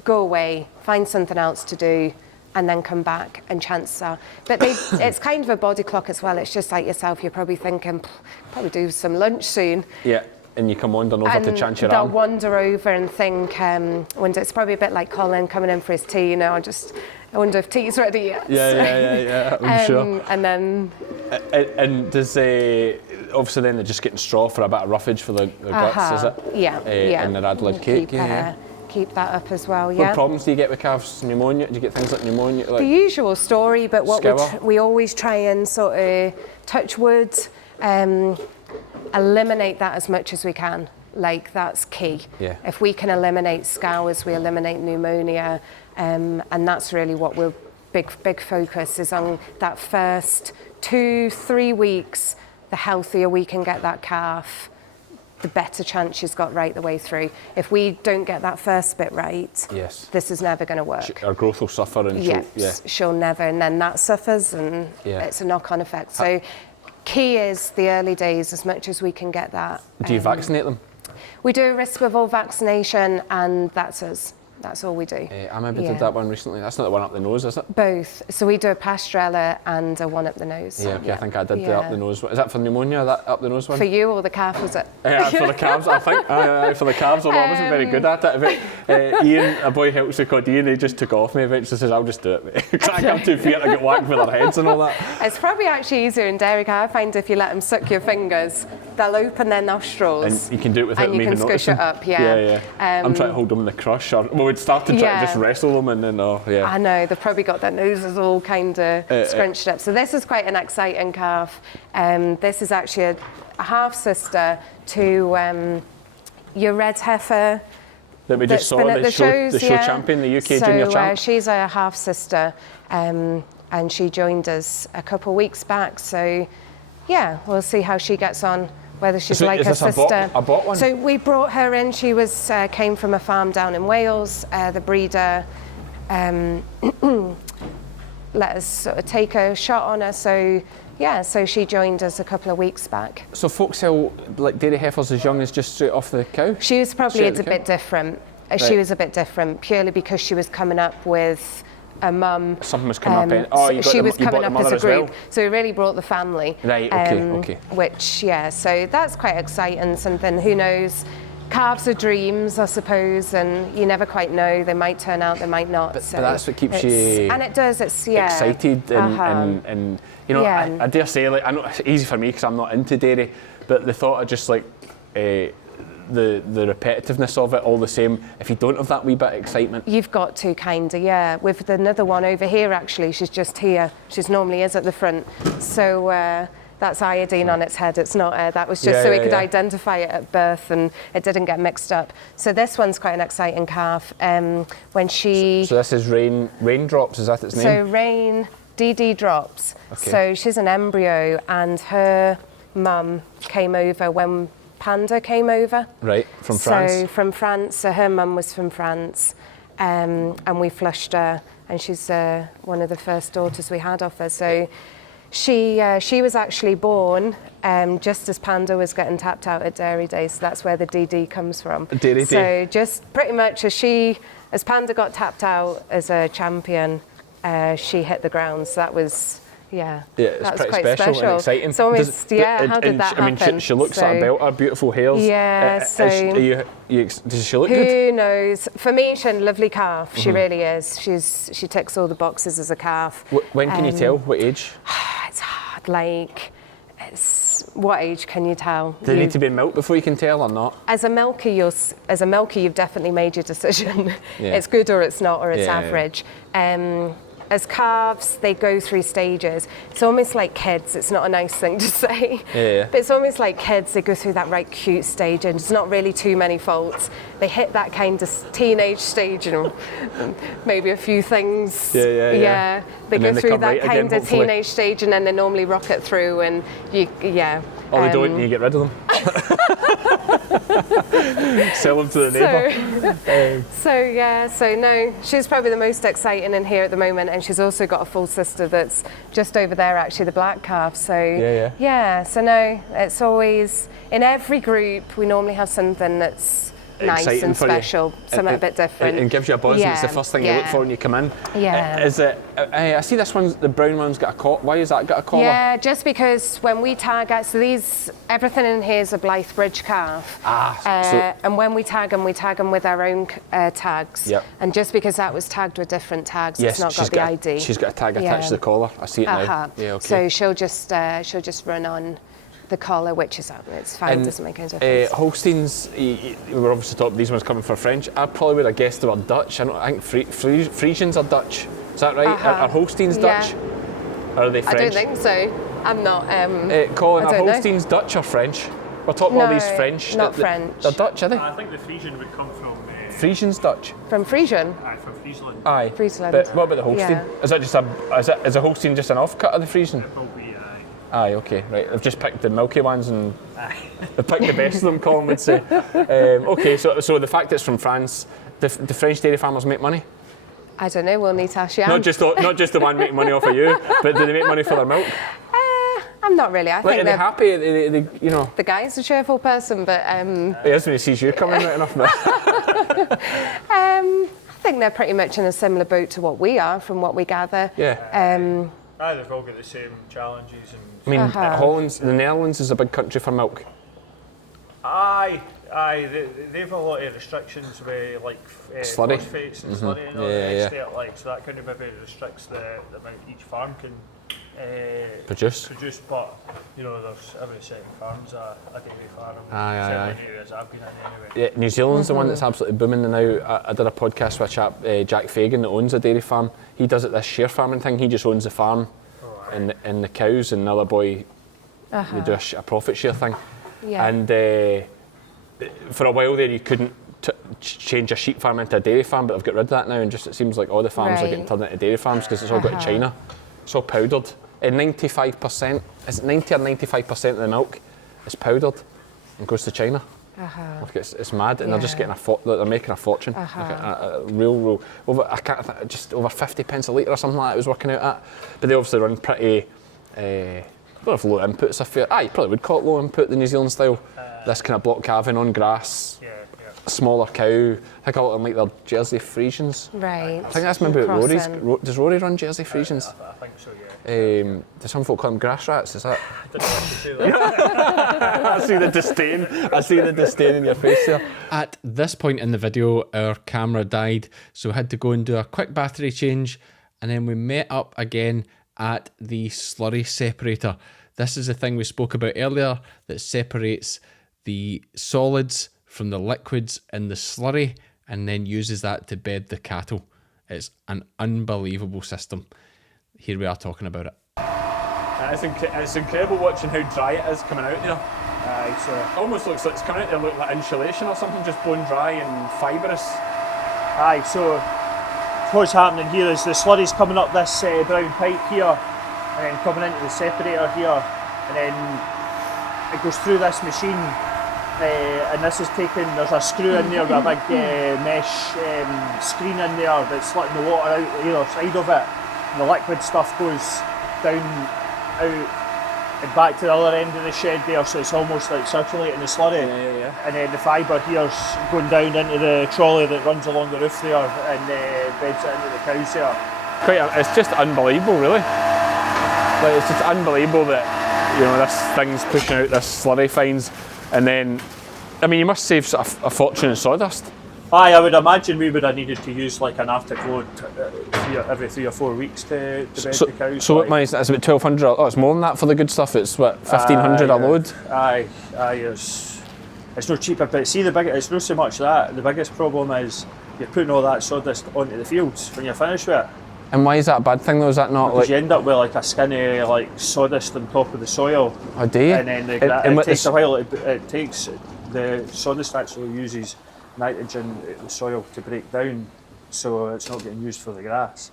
go away, find something else to do, and then come back, and chances are. But it's kind of a body clock as well. It's just like yourself, you're probably thinking, probably do some lunch soon. Yeah. And you come wandering over to chance your arm. They'll wander over and think, it's probably a bit like Colin coming in for his tea, I wonder if tea's ready yet. Yeah, I'm sure. And then... And does obviously then they're just getting straw for a bit of roughage for the guts, is it? Yeah. And the Radlib cake. Keep that up as well, What problems do you get with calves? Pneumonia? Do you get things like pneumonia? The usual story, but what we always try and sort of touch wood, eliminate that as much as we can. Like, that's key. Yeah. If we can eliminate scours, we eliminate pneumonia, and that's really what we're big focus is on. That first 2-3 weeks, the healthier we can get that calf, the better chance she's got right the way through. If we don't get that first bit right, this is never going to work. Our growth will suffer, and she'll never, and then that suffers, and it's a knock-on effect. So key is the early days, as much as we can get that. Do you vaccinate them? We do a risk of all vaccination, and that's us. That's all we do. I maybe did that one recently. That's not the one up the nose, is it? Both. So we do a Pasteurella and a one up the nose. Yeah, okay, I think I did the up the nose one. Is that for pneumonia, that up the nose one? For you or the calf, was it? Yeah, for the calves, I think. For the calves, although I wasn't very good at it. Ian, a boy helps me called Ian, he just took off me eventually, says, I'll just do it, mate. Because I come too fear to get whacked with their heads and all that. It's probably actually easier in dairy cow. I find if you let them suck your fingers, they'll open their nostrils. And you can do it without me even noticing. And you can squish it up, I'm trying to hold them in the crush. We'd start to try to just wrestle them and then, I know, they've probably got their noses all kind of scrunched up. So this is quite an exciting calf. This is actually a half-sister to your red heifer. That we just saw, the show champion, the UK junior champ. She's a half-sister, and she joined us a couple of weeks back. So, we'll see how she gets on. Whether she's like a sister. I bought one. So we brought her in. She was came from a farm down in Wales. The breeder let us sort of take a shot on her. So yeah, so she joined us a couple of weeks back. So folks sell like dairy heifers as young as just straight off the cow? She was probably Straight out a the bit cow? different. Right. She was a bit different purely because she was coming up with a mum. Something was coming up in. Oh, you got she the, was you coming bought up the as mother a as well? group, so we really brought the family. Right, okay. Which, yeah, so that's quite exciting. Something, who knows? Calves are dreams, I suppose, and you never quite know. They might turn out, they might not. But so that's what keeps you and it does. It's excited and you know, Yeah. I dare say, like, I know it's easy for me because I'm not into dairy, but the thought of just like the repetitiveness of it all the same, if you don't have that wee bit of excitement. You've got to, kinda, yeah. With another one over here, actually, she's just here. She's normally is at the front. So that's iodine on its head. It's not, that was just so we could identify it at birth and it didn't get mixed up. So this one's quite an exciting calf. When she... So this is Raindrops, is that its name? So Rain, DD Drops. Okay. So she's an embryo and her mum came over when Panda came over. Right, from France. So from France, so her mum was from France, and we flushed her, and she's one of the first daughters we had off her. So she was actually born just as Panda was getting tapped out at Dairy Day, so that's where the DD comes from. Dairy Day. So just pretty much as Panda got tapped out as a champion, she hit the ground. So that was. Yeah, it's that's pretty quite special and exciting. It's almost, how did that happen? I mean, she looks like a belter, beautiful hairs. Yeah, does she look good? Who knows? For me, she's a lovely calf. She really is. She ticks all the boxes as a calf. When can you tell? What age? It's hard. What age can you tell? Do they need to be milked before you can tell or not? As a milker, you've definitely made your decision. Yeah. It's good or it's not, or it's Yeah, average. As calves, they go through stages. It's almost like kids. It's not a nice thing to say, but it's almost like kids. They go through that right cute stage, and it's not really too many faults. They hit that kind of teenage stage, and maybe a few things. Yeah. They And go then they through come that right again, kind of hopefully. teenage stage, and then they normally rocket through, and Or they don't, and you get rid of them. Sell them to the neighbour. So no, she's probably the most exciting in here at the moment, and she's also got a full sister that's just over there, actually, the black calf. So so no, it's always in every group we normally have something that's nice Exciting and for you. special, something a bit different. And gives you a buzz, and it's the first thing you look for when you come in. Is it? I see this one's the brown one's got a collar. Why has that got a collar? Yeah, just because when we tag out, so everything in here is a Blythbridge calf. And when we tag them with our own tags. Yep. And just because that was tagged with different tags, Yes, it's not got the ID. She's got a tag attached to the collar. I see it now. Yeah, okay. So she'll just run on the collar, which is it's fine. And, doesn't make any difference. Holsteins, we're obviously talking these ones coming for French. I probably would have guessed they were Dutch. I think Friesians are Dutch. Is that right? Are Holsteins Dutch? Or are they French? I don't think so. I'm not. Colin, I are don't know. Holsteins Dutch or French? We're talking all these French. Not French. They're Dutch, are they? I think the Friesian would come from... Friesian's Dutch. From Frisian? From Friesland. Aye. Friesland. But what about the Holstein? Yeah. Is that just is a Holstein just an offcut of the Friesian? Probably, Aye, okay, right. They've just picked the milky ones and they've picked the best of them, Colin would say. Okay, so the fact it's from France, the French dairy farmers make money? I don't know, we'll need to ask you. Not just the one making money off of you, but do they make money for their milk? I'm not really. I Like, think are they happy? They, you know. the guy's a cheerful person, but He is when he sees you coming right enough now. I think they're pretty much in a similar boat to what we are, from what we gather. Yeah. they've all got the same challenges. I mean, the Netherlands is a big country for milk. Aye, they've a lot of restrictions with Slurry. phosphates and slurry and all the rest of it, so that kind of maybe restricts the amount each farm can Produce. But there's every second farm's a dairy farm. Aye. As I've been in anyway. Yeah, New Zealand's the one that's absolutely booming now. I did a podcast with a chap, Jack Fagan, that owns a dairy farm. He does it this share farming thing. He just owns the farm and the cows, and another boy, they do a profit share thing. Yeah. And for a while there, you couldn't change a sheep farm into a dairy farm, but I've got rid of that now, and just it seems like all the farms are getting turned into dairy farms because it's all got to China. It's all powdered. 95%, is it 90 or 95% of the milk is powdered and goes to China? Like it's mad, and they're just getting they're making a fortune. Like a real over just over 50 pence a litre or something like that. It was working out at, but they obviously run pretty. I don't know if low input's a fair. You probably would call it low input, the New Zealand style. This kind of block calving on grass. A smaller cow. I think a lot of them like their Jersey Friesians. Right. I think that's maybe what Rory's. Does Rory run Jersey Friesians? I think so, yeah. Do some folk call them grass rats? Is that? I don't know what to say there. I see the disdain. I see the disdain in your face there. At this point in the video, our camera died, so we had to go and do a quick battery change, and then we met up again at the slurry separator. This is the thing we spoke about earlier that separates the solids from the liquids in the slurry and then uses that to bed the cattle. It's an unbelievable system. Here we are talking about it. It's incredible watching how dry it is coming out there. So it almost looks like it's coming out there like insulation or something, just bone dry and fibrous. So what's happening here is the slurry's coming up this brown pipe here and then coming into the separator here, and then it goes through this machine. And this is there's a screw in there with a big mesh screen in there that's letting the water out either side of it, and the liquid stuff goes down, out and back to the other end of the shed there, so it's almost like circulating the slurry. And then the fibre here's going down into the trolley that runs along the roof there and beds it into the cows there. It's just unbelievable, really. Like, it's just unbelievable that this thing's pushing out this slurry fines. And then, I mean, you must save a fortune in sawdust. I would imagine we would have needed to use like an after load every 3 or 4 weeks to bed the cows. So what money is that? It's about 1,200. Oh, it's more than that for the good stuff. It's what, 1,500 a load. It's no cheaper. But see, it's not so much that. The biggest problem is you're putting all that sawdust onto the fields when you're finished with it. And why is that a bad thing though? Is that not because you end up with like a skinny sawdust on top of the soil? Oh, do you? And then it takes a while. It takes the sawdust actually uses nitrogen in the soil to break down, so it's not getting used for the grass.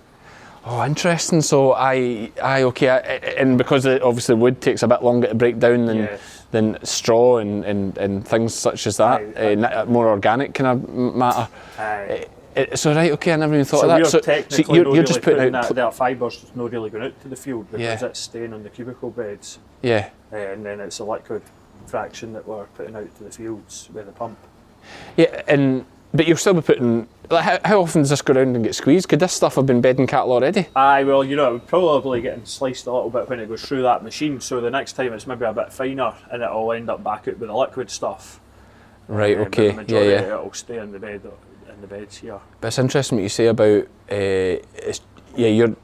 Oh, interesting. So okay, and because obviously wood takes a bit longer to break down than straw and things such as that, more organic kind of matter. So right, okay, I never even thought of that. So you're just putting out that fiber's not really going out to the field because it's staying on the cubicle beds. Yeah. And then it's a liquid fraction that we're putting out to the fields with the pump. Yeah, but you'll still be putting. Like, how often does this go around and get squeezed? Could this stuff have been bedding cattle already? Well, it would probably get sliced a little bit when it goes through that machine. So the next time it's maybe a bit finer, and it'll end up back out with the liquid stuff. Right. Okay. The majority of it'll stay in the bed. In the beds here. But it's interesting what you say about you're.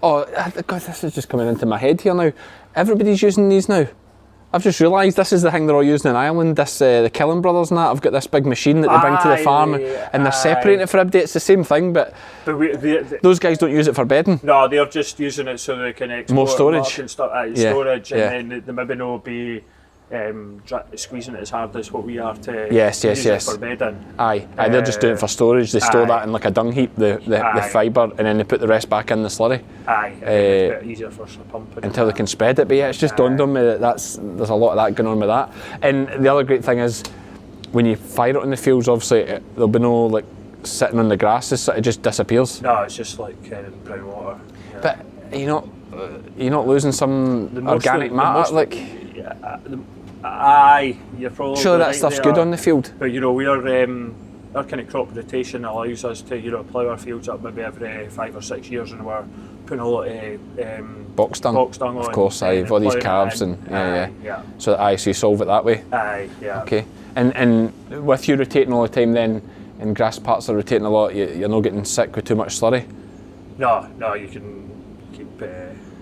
Oh God, this is just coming into my head here now. Everybody's using these now. I've just realised this is the thing they're all using in Ireland. The Killen brothers and that have got this big machine that they bring to the farm, and they're separating it for everybody. It's the same thing, but those guys don't use it for bedding. No, they're just using it so they can export more storage and stuff. Storage, and then they maybe no be squeezing it as hard as what we are to use it for bedding. They're just doing it for storage. They store that in like a dung heap, the fibre, and then they put the rest back in the slurry. It's a bit easier for pumping until they can spread it. But yeah, it's just dawned on me that there's a lot of that going on with that. And the other great thing is when you fire it in the fields, obviously there'll be no like sitting on the grass. It just disappears. No, it's just like brown water. Yeah. But you're not losing some organic matter you're probably surely that stuff's good on the field. But we're our kind of crop rotation allows us to plough our fields up maybe every 5 or 6 years, and we're putting a lot of box dung on. Of course, with all these calves and so you solve it that way. Okay, and with you rotating all the time, then and grass parts are rotating a lot, you're not getting sick with too much slurry. No, you can keep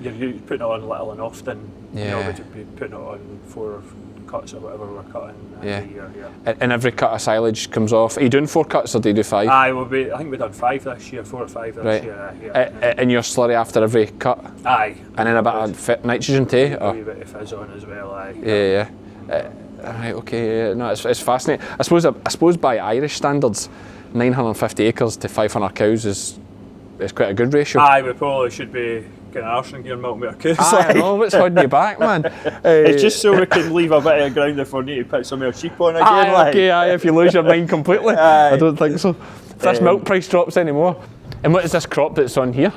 you're putting it on little and often. We'd be putting it on 4 cuts or whatever we're cutting every year. And every cut of silage comes off. Are you doing 4 cuts or do you do 5? I think we've done 5 this year, 4 or 5 this year. And your slurry after every cut? And then a bit of nitrogen too? A wee bit of fizz on as well. Right, okay. No, it's fascinating. I suppose by Irish standards, 950 acres to 500 cows is quite a good ratio. We probably should be getting arse in gear and milk with a coos. I know, what's holding you back, man? It's just so we can leave a bit of ground if we need to put some more sheep on again. If you lose your mind completely. I don't think so. If this milk price drops anymore. And what is this crop that's on here?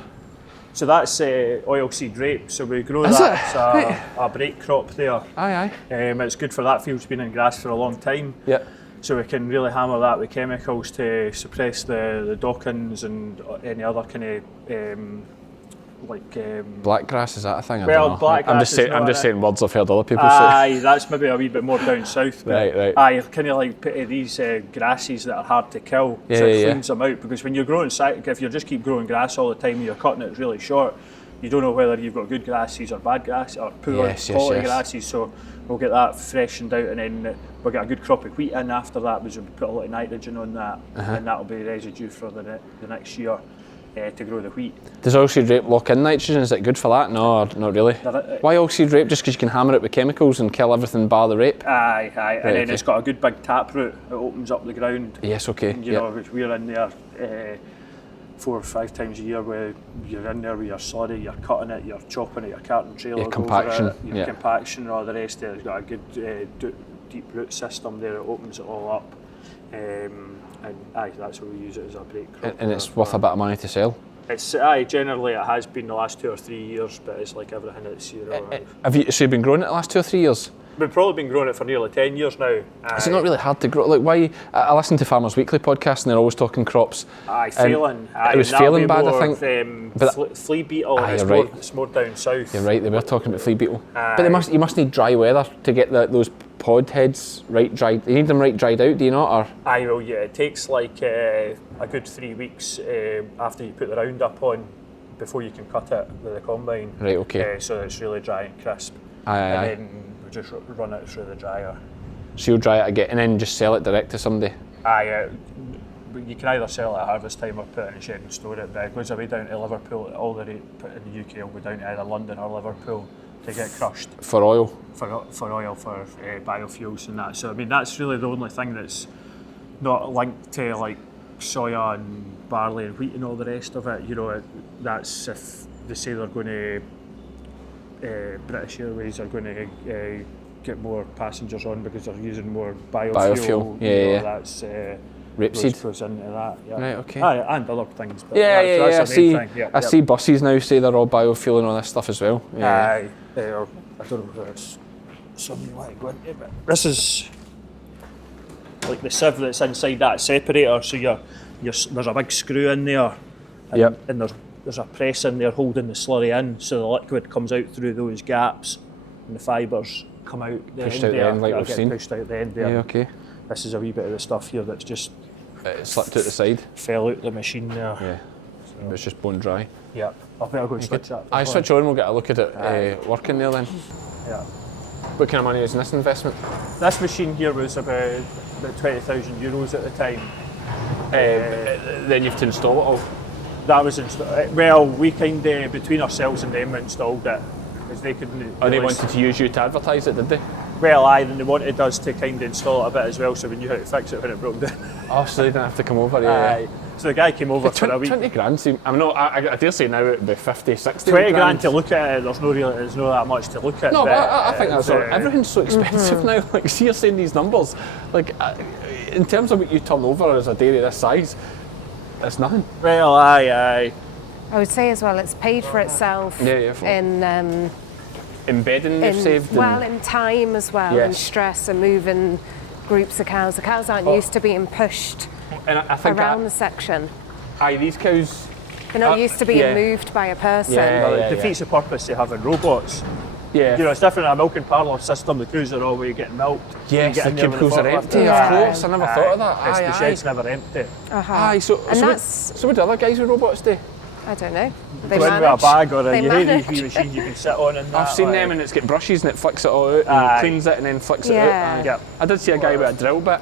So that's oilseed rape, so we grow that. It's a break crop there. Aye. It's good for that field's been in grass for a long time. Yeah. So we can really hammer that with chemicals to suppress the Dawkins and any other kind of Blackgrass, is that a thing? I Well, don't know. blackgrass I'm just saying words I've heard other people say. Aye, that's maybe a wee bit more down south. But Right. Aye, kind of like these grasses that are hard to kill, so it cleans them out. Because when you're growing, if you just keep growing grass all the time and you're cutting it really short, you don't know whether you've got good grasses or bad grasses or poor quality grasses. So we'll get that freshened out, and then we'll get a good crop of wheat in after that, because we'll put a lot of nitrogen on that, and that'll be residue for the next year. To grow the wheat. Does oilseed rape lock in nitrogen? Is it good for that? No, not really. Why oilseed rape? Just because you can hammer it with chemicals and kill everything bar the rape? Aye. And then it's got a good big taproot. It opens up the ground. Yes, okay. And, you know, we're in there 4 or 5 times a year where you're in there with your slurry, you're cutting it, you're chopping it, your carton trailer Your compaction. Your compaction and all the rest of it. It's got a good deep root system there. It opens it all up. And that's what we use it as a break crop. And it's worth a bit of money to sell? It's generally it has been the last 2 or 3 years, but it's like everything that's So you've been growing it the last 2 or 3 years? We've probably been growing it for nearly 10 years now. Is it not really hard to grow? Like, why? I listen to Farmers Weekly podcast and they're always talking crops. Failing. It was failing bad, I think. Flea beetle. It's more down south. You're right. They were talking about flea beetle. But you must need dry weather to get those pod heads right dried. You need them right dried out, do you not? Or Well, yeah. It takes like a good 3 weeks after you put the Roundup on before you can cut it with the combine. Right. Okay. So it's really dry and crisp. And then we just run it through the dryer. So you'll dry it again and then just sell it direct to somebody? You can either sell it at harvest time or put it in a shed and store it, but it goes away down to Liverpool. All the rate put in the UK will go down to either London or Liverpool to get crushed. For oil? For oil, for biofuels and that. So I mean, that's really the only thing that's not linked to like soya and barley and wheat and all the rest of it. You know, that's if they say they're going to British Airways are going to get more passengers on because they're using more biofuel. That's rapeseed goes into that. Yeah. Right. Okay. And other things. But I see buses now say they're all biofuel and all this stuff as well. I don't know whether it's something you want to go into, but this is like the sieve that's inside that separator. So there's a big screw in there, and there's a press in there holding the slurry in, so the liquid comes out through those gaps, and the fibres come out the pushed end out there. the end, like we've seen. Pushed out the end there. Yeah. Okay. This is a wee bit of the stuff here that's just slipped out the side. Fell out the machine there. Yeah. So it's just bone dry. Yeah. I better go and switch that. I switch on. We'll get a look at it working there then. Yeah. What kind of money is in this investment? This machine here was about 20,000 euros at the time. Then you have to install it all. That was well, we kind of between ourselves and them installed it because they couldn't. They wanted to use you to advertise it, did they? Well, then they wanted us to kind of install it a bit as well, so we knew how to fix it when it broke down. Oh, so they didn't have to come over. Yeah. So the guy came over for a week. 20 grand seems. I dare say now it'd be 50, 60. 20 grand to look at it. There's not that much to look at. No, but I think that's all. Everything's so expensive now. Like, see, you're saying these numbers. Like, in terms of what you turn over as a dairy this size, it's nothing. Well, aye. I would say as well, it's paid for itself in embedding they've saved. In time as well, and stress and moving groups of cows. The cows aren't used to being pushed I think around the section. These cows. They're not used to being moved by a person. It defeats the purpose of having robots. Yeah. You know, it's different in a milking parlour system. The cows are always getting milked. Yes, the cubicles are empty. Of course, I never thought of that. The shed's never empty. So what do other guys with robots do? I don't know. They go in with a bag or you hear these wee machines you can sit on and that. I've seen them and it's got brushes and it flicks it all out and cleans it and then flicks it out. I did see a guy with a drill bit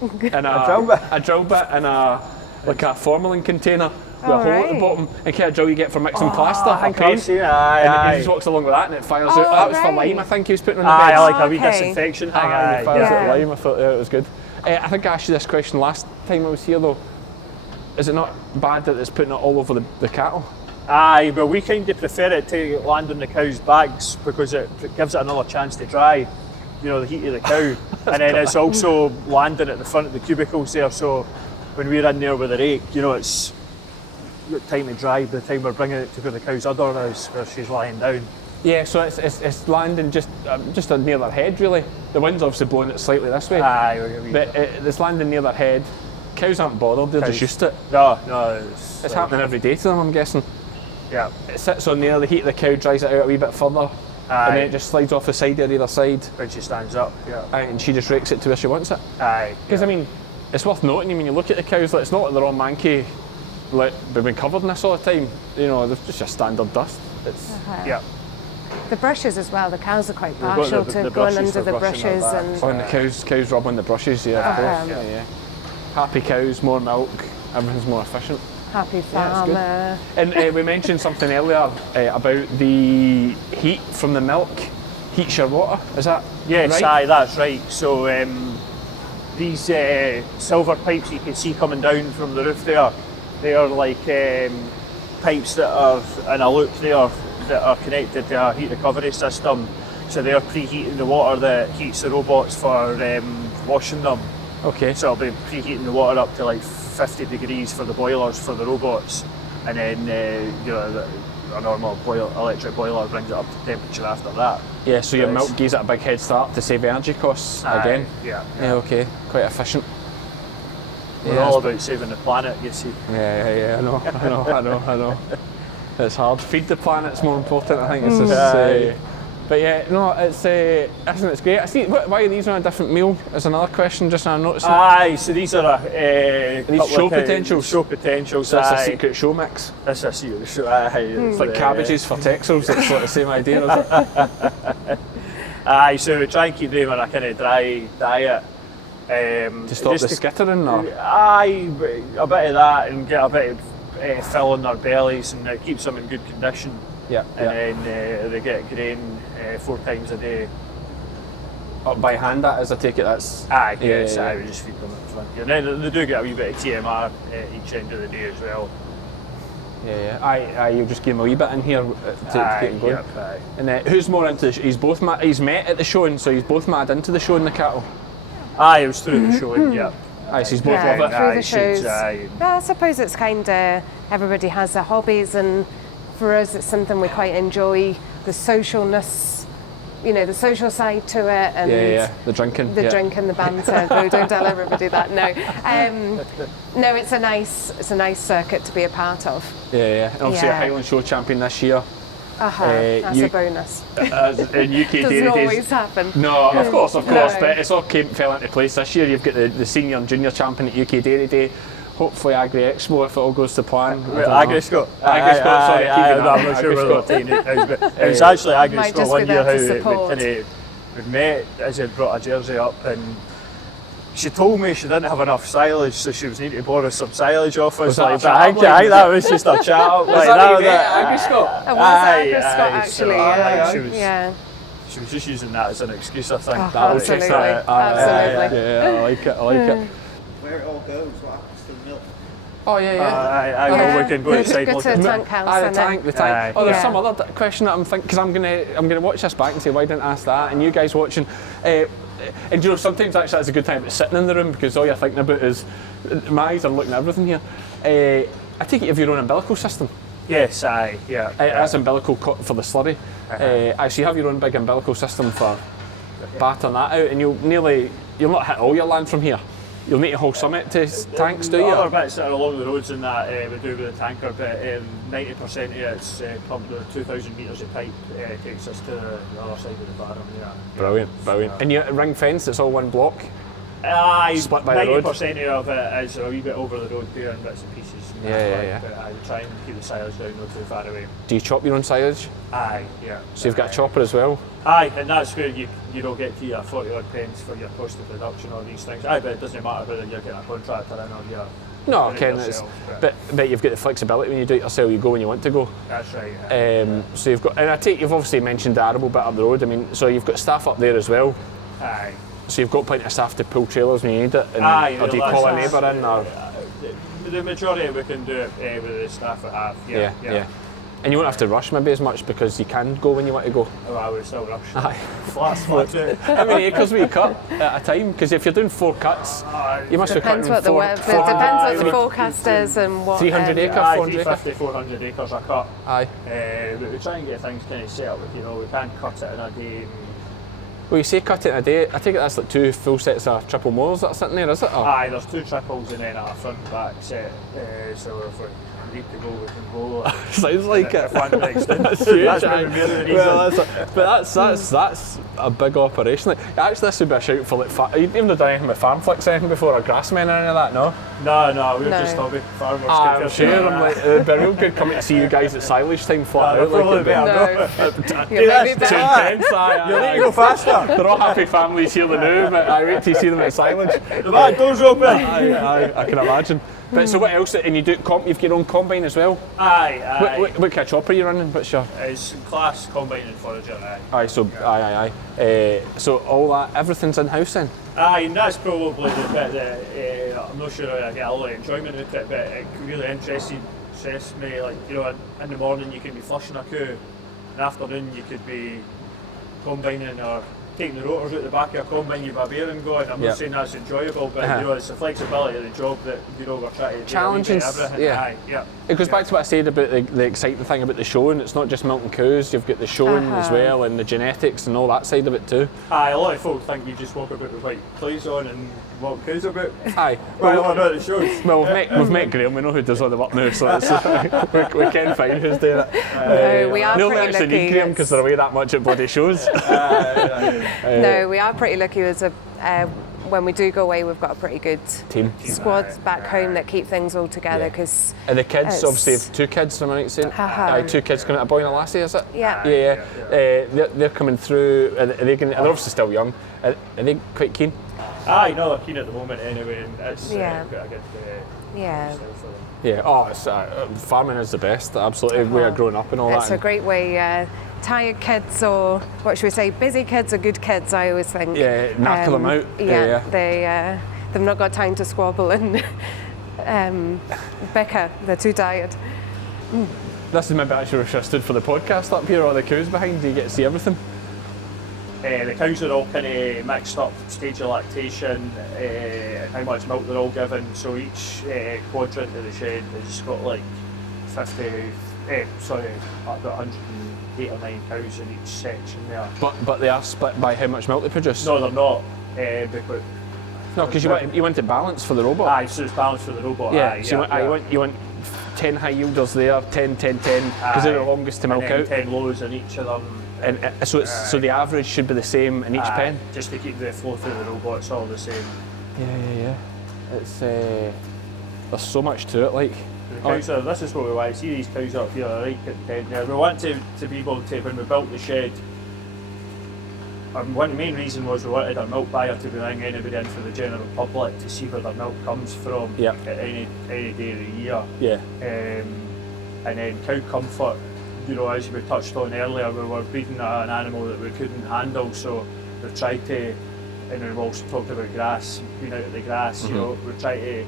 and a drill bit and a formalin container with a hole at the bottom and kind of drill you get for mixing plaster. I think I've seen it. And he just walks along with that and it fires out. That was for lime, I think he was putting on the bed. Like a wee disinfection thing. He fires out lime. I thought it was good. I think I asked you this question last time I was here though. Is it not bad that it's putting it all over the cattle? Aye, but we kind of prefer it to land on the cow's backs because it gives it another chance to dry, you know, the heat of the cow. And then it's also landing at the front of the cubicles there, so when we're in there with the rake, you know, it's got time to dry by the time we're bringing it to where the cow's udder is, where she's lying down. Yeah, so it's landing just near their head, really. The wind's obviously blowing it slightly this way. Aye, but it's landing near their head. Cows aren't bothered, they're just used to it. No, It's happening every day to them, I'm guessing. Yeah. It sits on there, the heat of the cow dries it out a wee bit further, and then it just slides off the side or either side. When she stands up, yeah. Aye, and she just rakes it to where she wants it. Aye. Because, I mean, it's worth noting, when you look at the cows, like, it's not like they're all manky, like, they've been covered in this all the time. You know, they're just a standard dust. It's, Yeah. The brushes as well, the cows are quite got partial the to going brushes under for the brushing brushes. their And oh, and the cows rub on the brushes, yeah, of course. Yeah. Happy cows, more milk, everything's more efficient. happy Yeah, farmer. And we mentioned something earlier about the heat from the milk heats your water, is that Yes, right? aye, that's right. So these silver pipes you can see coming down from the roof there, they are like pipes that are in a loop there that are connected to a heat recovery system. So they're preheating the water that heats the robots for washing them. Okay. So it'll be preheating the water up to like 50 degrees for the boilers for the robots, and then a normal electric boiler brings it up to temperature after that. Yeah, so your Yes. milk gives it a big head start to save energy costs Aye, again. Yeah. Yeah, okay, quite efficient. We're all about saving the planet, you see. Yeah, I know. It's hard. Feed the planet's more important, I think. It's just, Aye. but yeah, no, it's great. I see. Why are these on a different meal? Is another question just now I'm noticing. Aye, so these are these show potentials. Show potentials. So it's a aye. secret show mix. That's a secret show. Aye, It's like cabbages for Texels. It's like the same idea, is it? Aye, so we try and keep them on a kind of dry diet. To stop the skittering, or? Aye, a bit of that and get a bit of fill in their bellies, and it keeps them in good condition. Yeah. And then they get grain 4 times a day. Oh, by hand, that is. I take it that's. Aye, Yeah, yes, yeah, aye, yeah. we just feed them in front. And then they do get a wee bit of TMR each end of the day as well. Yeah. Aye, you just give him a wee bit in here to get him going. Yep, aye. And who's more into the he's both he's met at the showing, so he's both mad into the showing the cattle. Aye, it was through the showing, yeah. Aye, so he's both Yeah, love it. through Aye, the she's, shows. aye. Yeah, I suppose it's kind of, everybody has their hobbies, and for us it's something we quite enjoy, the socialness, the social side to it, and Yeah, the drinking. the drinking, the banter. No, don't tell everybody that. No, it's a nice circuit to be a part of. Yeah. And obviously a Yeah. Highland Show champion this year. That's a bonus. In UK Doesn't Dairy Days. always happen. No, of course, No. but it's all fell into place this year. You've got the senior and junior champion at UK Dairy Day. Hopefully Agri Expo, if it all goes to plan. Agri-Scot. Agri-Scot, sorry, keep it I'm not sure where they're taking it now, but it was actually Might Agri-Scot just one be year there how to support. we'd met as had brought a jersey up, and she told me she didn't have enough silage, so she was needing to borrow some silage off us. Was that a Like, chat but I think up, like, that was just a chat up. Was like, that that you met at Agri-Scot? It was Aye, Agri-Scot, aye, actually. so, aye, Yeah. she was- Yeah. She was just using that as an excuse, I think. Oh, That was absolutely. just, Absolutely. Yeah, I like it. Where it all goes, what happens to the milk? Oh yeah. I know we can go outside Go look to at the it. tank house. The and tank. Aye. Oh, there's Yeah. some other question that I'm thinking, because I'm gonna watch this back and say why didn't I ask that, and you guys watching. And sometimes actually that's a good time to sitting in the room, because all you're thinking about is my eyes are looking at everything here. I take it you have your own umbilical system. Yes, aye, yeah. That's umbilical for the slurry. So you have your own big umbilical system for batting that out, and you'll not hit all your land from here. You'll need to haul some it to tanks, do you? Other bits that are along the roads and that we do with the tanker, but 90% of it's pumped with 2,000 metres of pipe takes us to the other side of the barn. Yeah. Brilliant. And you ring fence, it's all one block. Aye, Split by the road. 90% of it is a wee bit over the road there in bits and pieces. And that, Yeah. But I try and keep the silage down, not too far away. Do you chop your own silage? Aye, yeah. So you've got a chopper as well? Aye, and that's where you don't get to your 40 odd pence for your cost of production or these things. Aye, but it doesn't matter whether you're getting a contractor in or you're No, doing it Ken, yourself, but you've got the flexibility when you do it yourself. You go when you want to go. That's right. So you've got, and I take you've obviously mentioned the arable bit up the road. I mean, so you've got staff up there as well. Aye. So you've got plenty of staff to pull trailers when you need it. And, Aye, or do you well, call a that's- neighbour in? Or The majority we can do it with the staff we have. yeah. And you won't have to rush maybe as much because you can go when you want to go. Oh, I would still rush. Aye. Flat out. How many acres will you cut at a time? Because if you're doing 4 cuts, you must be Depends cutting what depends what the forecast is and what. 300 acre, 400 acre. 350, 400 acres a cut. Aye. But we try and get things kind of set up. You know, we can't cut it in a day. Well, you say cut it in a day. I take it that's like 2 full sets of triple mowers that are sitting there, is it? Or? Aye, there's 2 triples and then a front and back set. So if we need to go, we can go. Sounds like it. If one breaks down, That's huge. that's really the reason. Well, that's a big operation. Like, actually, this would be a shout for like. You've never done anything with farm flicks anything before, or grassmen or any of that, no? No, we're just hobby farmers. I'm sure. I'm like, it'd be real good coming to see you guys at silage time flat out. Like, it'd be You're too intense. You need to go faster. They're all happy families here the now, but I wait to see them at silage. The back door's open. I can imagine. But so what else? And you do you've got your own combine as well? Aye. What kind of chopper are you running? What's your? It's class combine and forager. Aye. So so all that, everything's in house then. Aye, and that's probably the bit that I'm not sure I get a lot of enjoyment out of it, but it really interests me. Like, you know, in the morning you can be flushing a coo, in the afternoon you could be combining or taking the rotors out the back of a combine, you've a bearing going. I'm not saying that's enjoyable, but you know, it's the flexibility of the job that, you know, we're trying to do. Challenges, everything. yeah. Aye, yeah. It goes back to what I said about the exciting thing about the showing. It's not just milking cows, you've got the showing as well, and the genetics and all that side of it too. Aye, a lot of folk think you just walk about with white clothes on and walk cows about. Aye. Well, I know the shows. Well, we've met Graeme, we know who does all the work now, so it's, we can find who's doing it. No, we are They only pretty actually lucky. need Graeme because they're away that much at bloody shows. No, we are pretty lucky as when we do go away, we've got a pretty good Team. squad back home that keep things all together. Because And the kids, obviously, have 2 kids, am I right saying? Aye, 2 kids coming out, a boy and a lassie, is it? Yeah. Yeah. They're coming through, they're obviously still young. Are they quite keen? Aye, no, they're keen at the moment anyway, and it's quite a good Yeah. style for them. Yeah, it's, farming is the best, absolutely, way of growing up and all It's that. a great way. Tired kids, or what should we say, busy kids are good kids, I always think. Yeah, knacker them out. Yeah. They've not got time to squabble and bicker. They're too tired. This is maybe actually where I stood for the podcast up here, all the cows behind, do you get to see everything? The cows are all kind of mixed up, stage of lactation, how much milk they're all given. So each quadrant of the shed has got like about 108 or 9 cows in each section there. But they are split by how much milk they produce? No, they're not. Because No, because you want it balanced for the robot. Aye, so it's balanced for the robot. Yeah, aye, so you want 10 high yielders there, 10, 10, 10, because they're the longest to milk and then out. 10 lows in each of them. And so the average should be the same in each pen? Just to keep the flow through the robot, it's all the same. Yeah. It's there's so much to it, like. The cows are, this is what we want to see, these cows up here are right content. Now we want to be able to, when we built the shed, one of the main reason was we wanted our milk buyer to bring anybody in for the general public to see where their milk comes from at any day of the year. Yeah. And then cow comfort, you know, as we touched on earlier, we were breeding an animal that we couldn't handle, so we tried to, and we've also talked about grass, being out of the grass, you know, we try to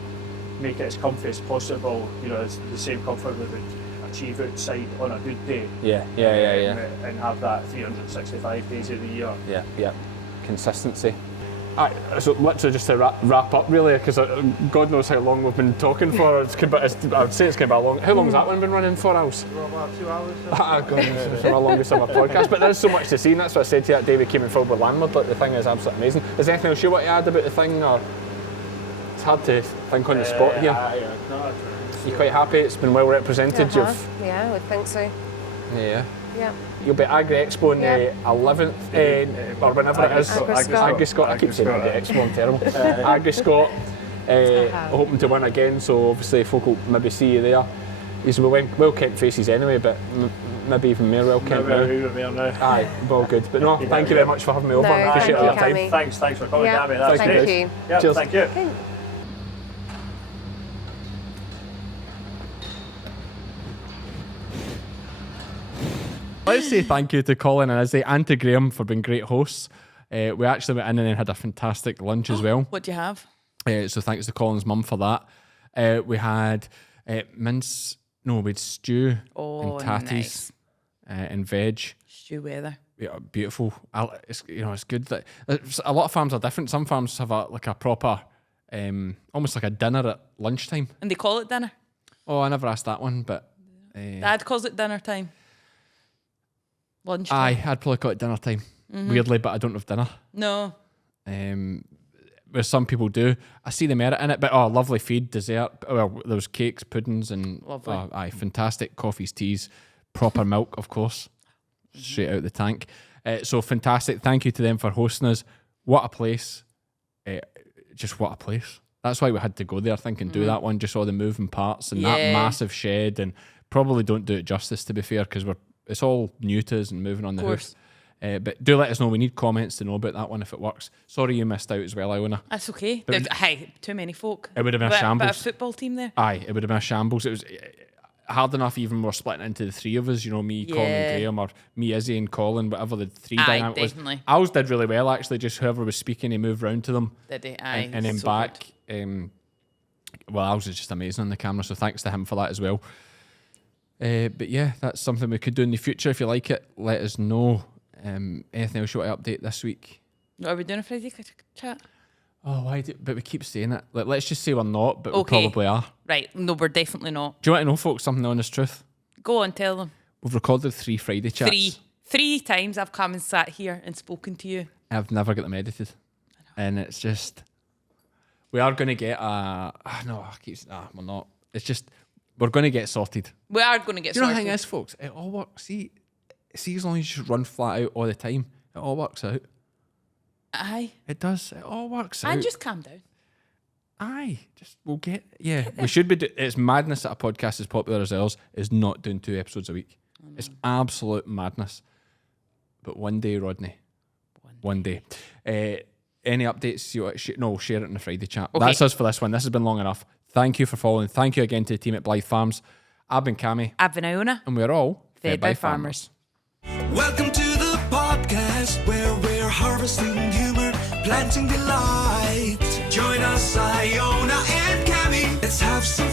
make it as comfy as possible, you know, it's the same comfort we would achieve outside on a good day. Yeah. And have that 365 days of the year. Yeah. Consistency. So literally just to wrap up really, because God knows how long we've been talking for. I'd say it's going to be a long. How long has that one been running for, Als? About 2 hours. God, it's my longest ever podcast. But there's so much to see, and that's what I said to you that day we came in forward with Landlord. Like, the thing is absolutely amazing. Is there anything else you want to add about the thing, or it's hard to think on the spot here? You're quite happy? It's been well represented. Yeah, I would think so. Yeah. Yeah. You'll be at Agri Expo on the 11th, or whenever it is. Agri-Scot. I keep saying Agri Expo, I'm terrible. Agri-Scot, hoping to win again, so obviously folk will maybe see you there. He's well kept faces anyway, but maybe even more well kept now. Aye, well good. But no, thank you very much for having me over. I appreciate your time. Thanks for coming, Yeah, Cammy. That's thank great. you. Yeah, Cheers. thank you. Okay. Let's say thank you to Colin and Issy and to Graeme for being great hosts. We actually went in and then had a fantastic lunch as well. What do you have? So thanks to Colin's mum for that. We had mince No, we'd stew Oh, and tatties nice. and veg. Stew weather. Yeah, beautiful. It's good that a lot of farms are different. Some farms have a proper, almost like a dinner at lunchtime. And they call it dinner. Oh, I never asked that one, but Dad calls it dinner time. Lunch time. aye, I'd probably call it dinner time. Weirdly, but I don't have dinner. No. Where some people do. I see the merit in it, but lovely feed, dessert. Well, there was cakes, puddings, and Lovely. fantastic coffees, teas, proper milk, of course, straight out the tank. So fantastic. Thank you to them for hosting us. What a place. Just what a place. That's why we had to go there, I think, and do that one. Just all the moving parts and that massive shed, and probably don't do it justice, to be fair, because it's all new to us and moving on the hoof. But do let us know. We need comments to know about that one if it works. Sorry you missed out as well, Iona. That's okay. But- Hey, too many folk. It would have been a Bit shambles. of football team there. Aye, it would have been a shambles. It was hard enough even we're splitting into the three of us, me, Colin and Graeme, or me, Izzy and Colin, whatever the three Aye, dynamic was. definitely. Ours did really well, actually. Just whoever was speaking, he moved round to them. Did he? Aye. And then so back. good. Well, ours is just amazing on the camera, so thanks to him for that as well. But yeah, that's something we could do in the future. If you like it, let us know. Anything else you want to update this week? Are we doing a Friday chat? Oh, why? But we keep saying it. Let's just say we're not, but Okay. we probably are. Right. No, we're definitely not. Do you want to know, folks, something honest truth? Go on, tell them. We've recorded 3 Friday chats. Three times I've come and sat here and spoken to you. I've never got them edited. And it's just... We are going to get we're not. It's just... We're going to get sorted. We are going to get Do you know sorted. the thing is, folks? It all works. See, as long as you just run flat out all the time, it all works out. Aye. It does. It all works out. And just calm down. Aye. We'll get... Yeah. We should be... It's madness that a podcast as popular as ours is not doing 2 episodes a week. It's absolute madness. But one day, Rodney. One day. Any updates? Share it in the Friday chat. Okay. That's us for this one. This has been long enough. Thank you for following. Thank you again to the team at Blyth Farms. I've been Cammy. I've been Iona. And we're all Fed by farmers. Welcome to the podcast where we're harvesting humor, planting delight. Join us, Iona and Cammy. Let's have some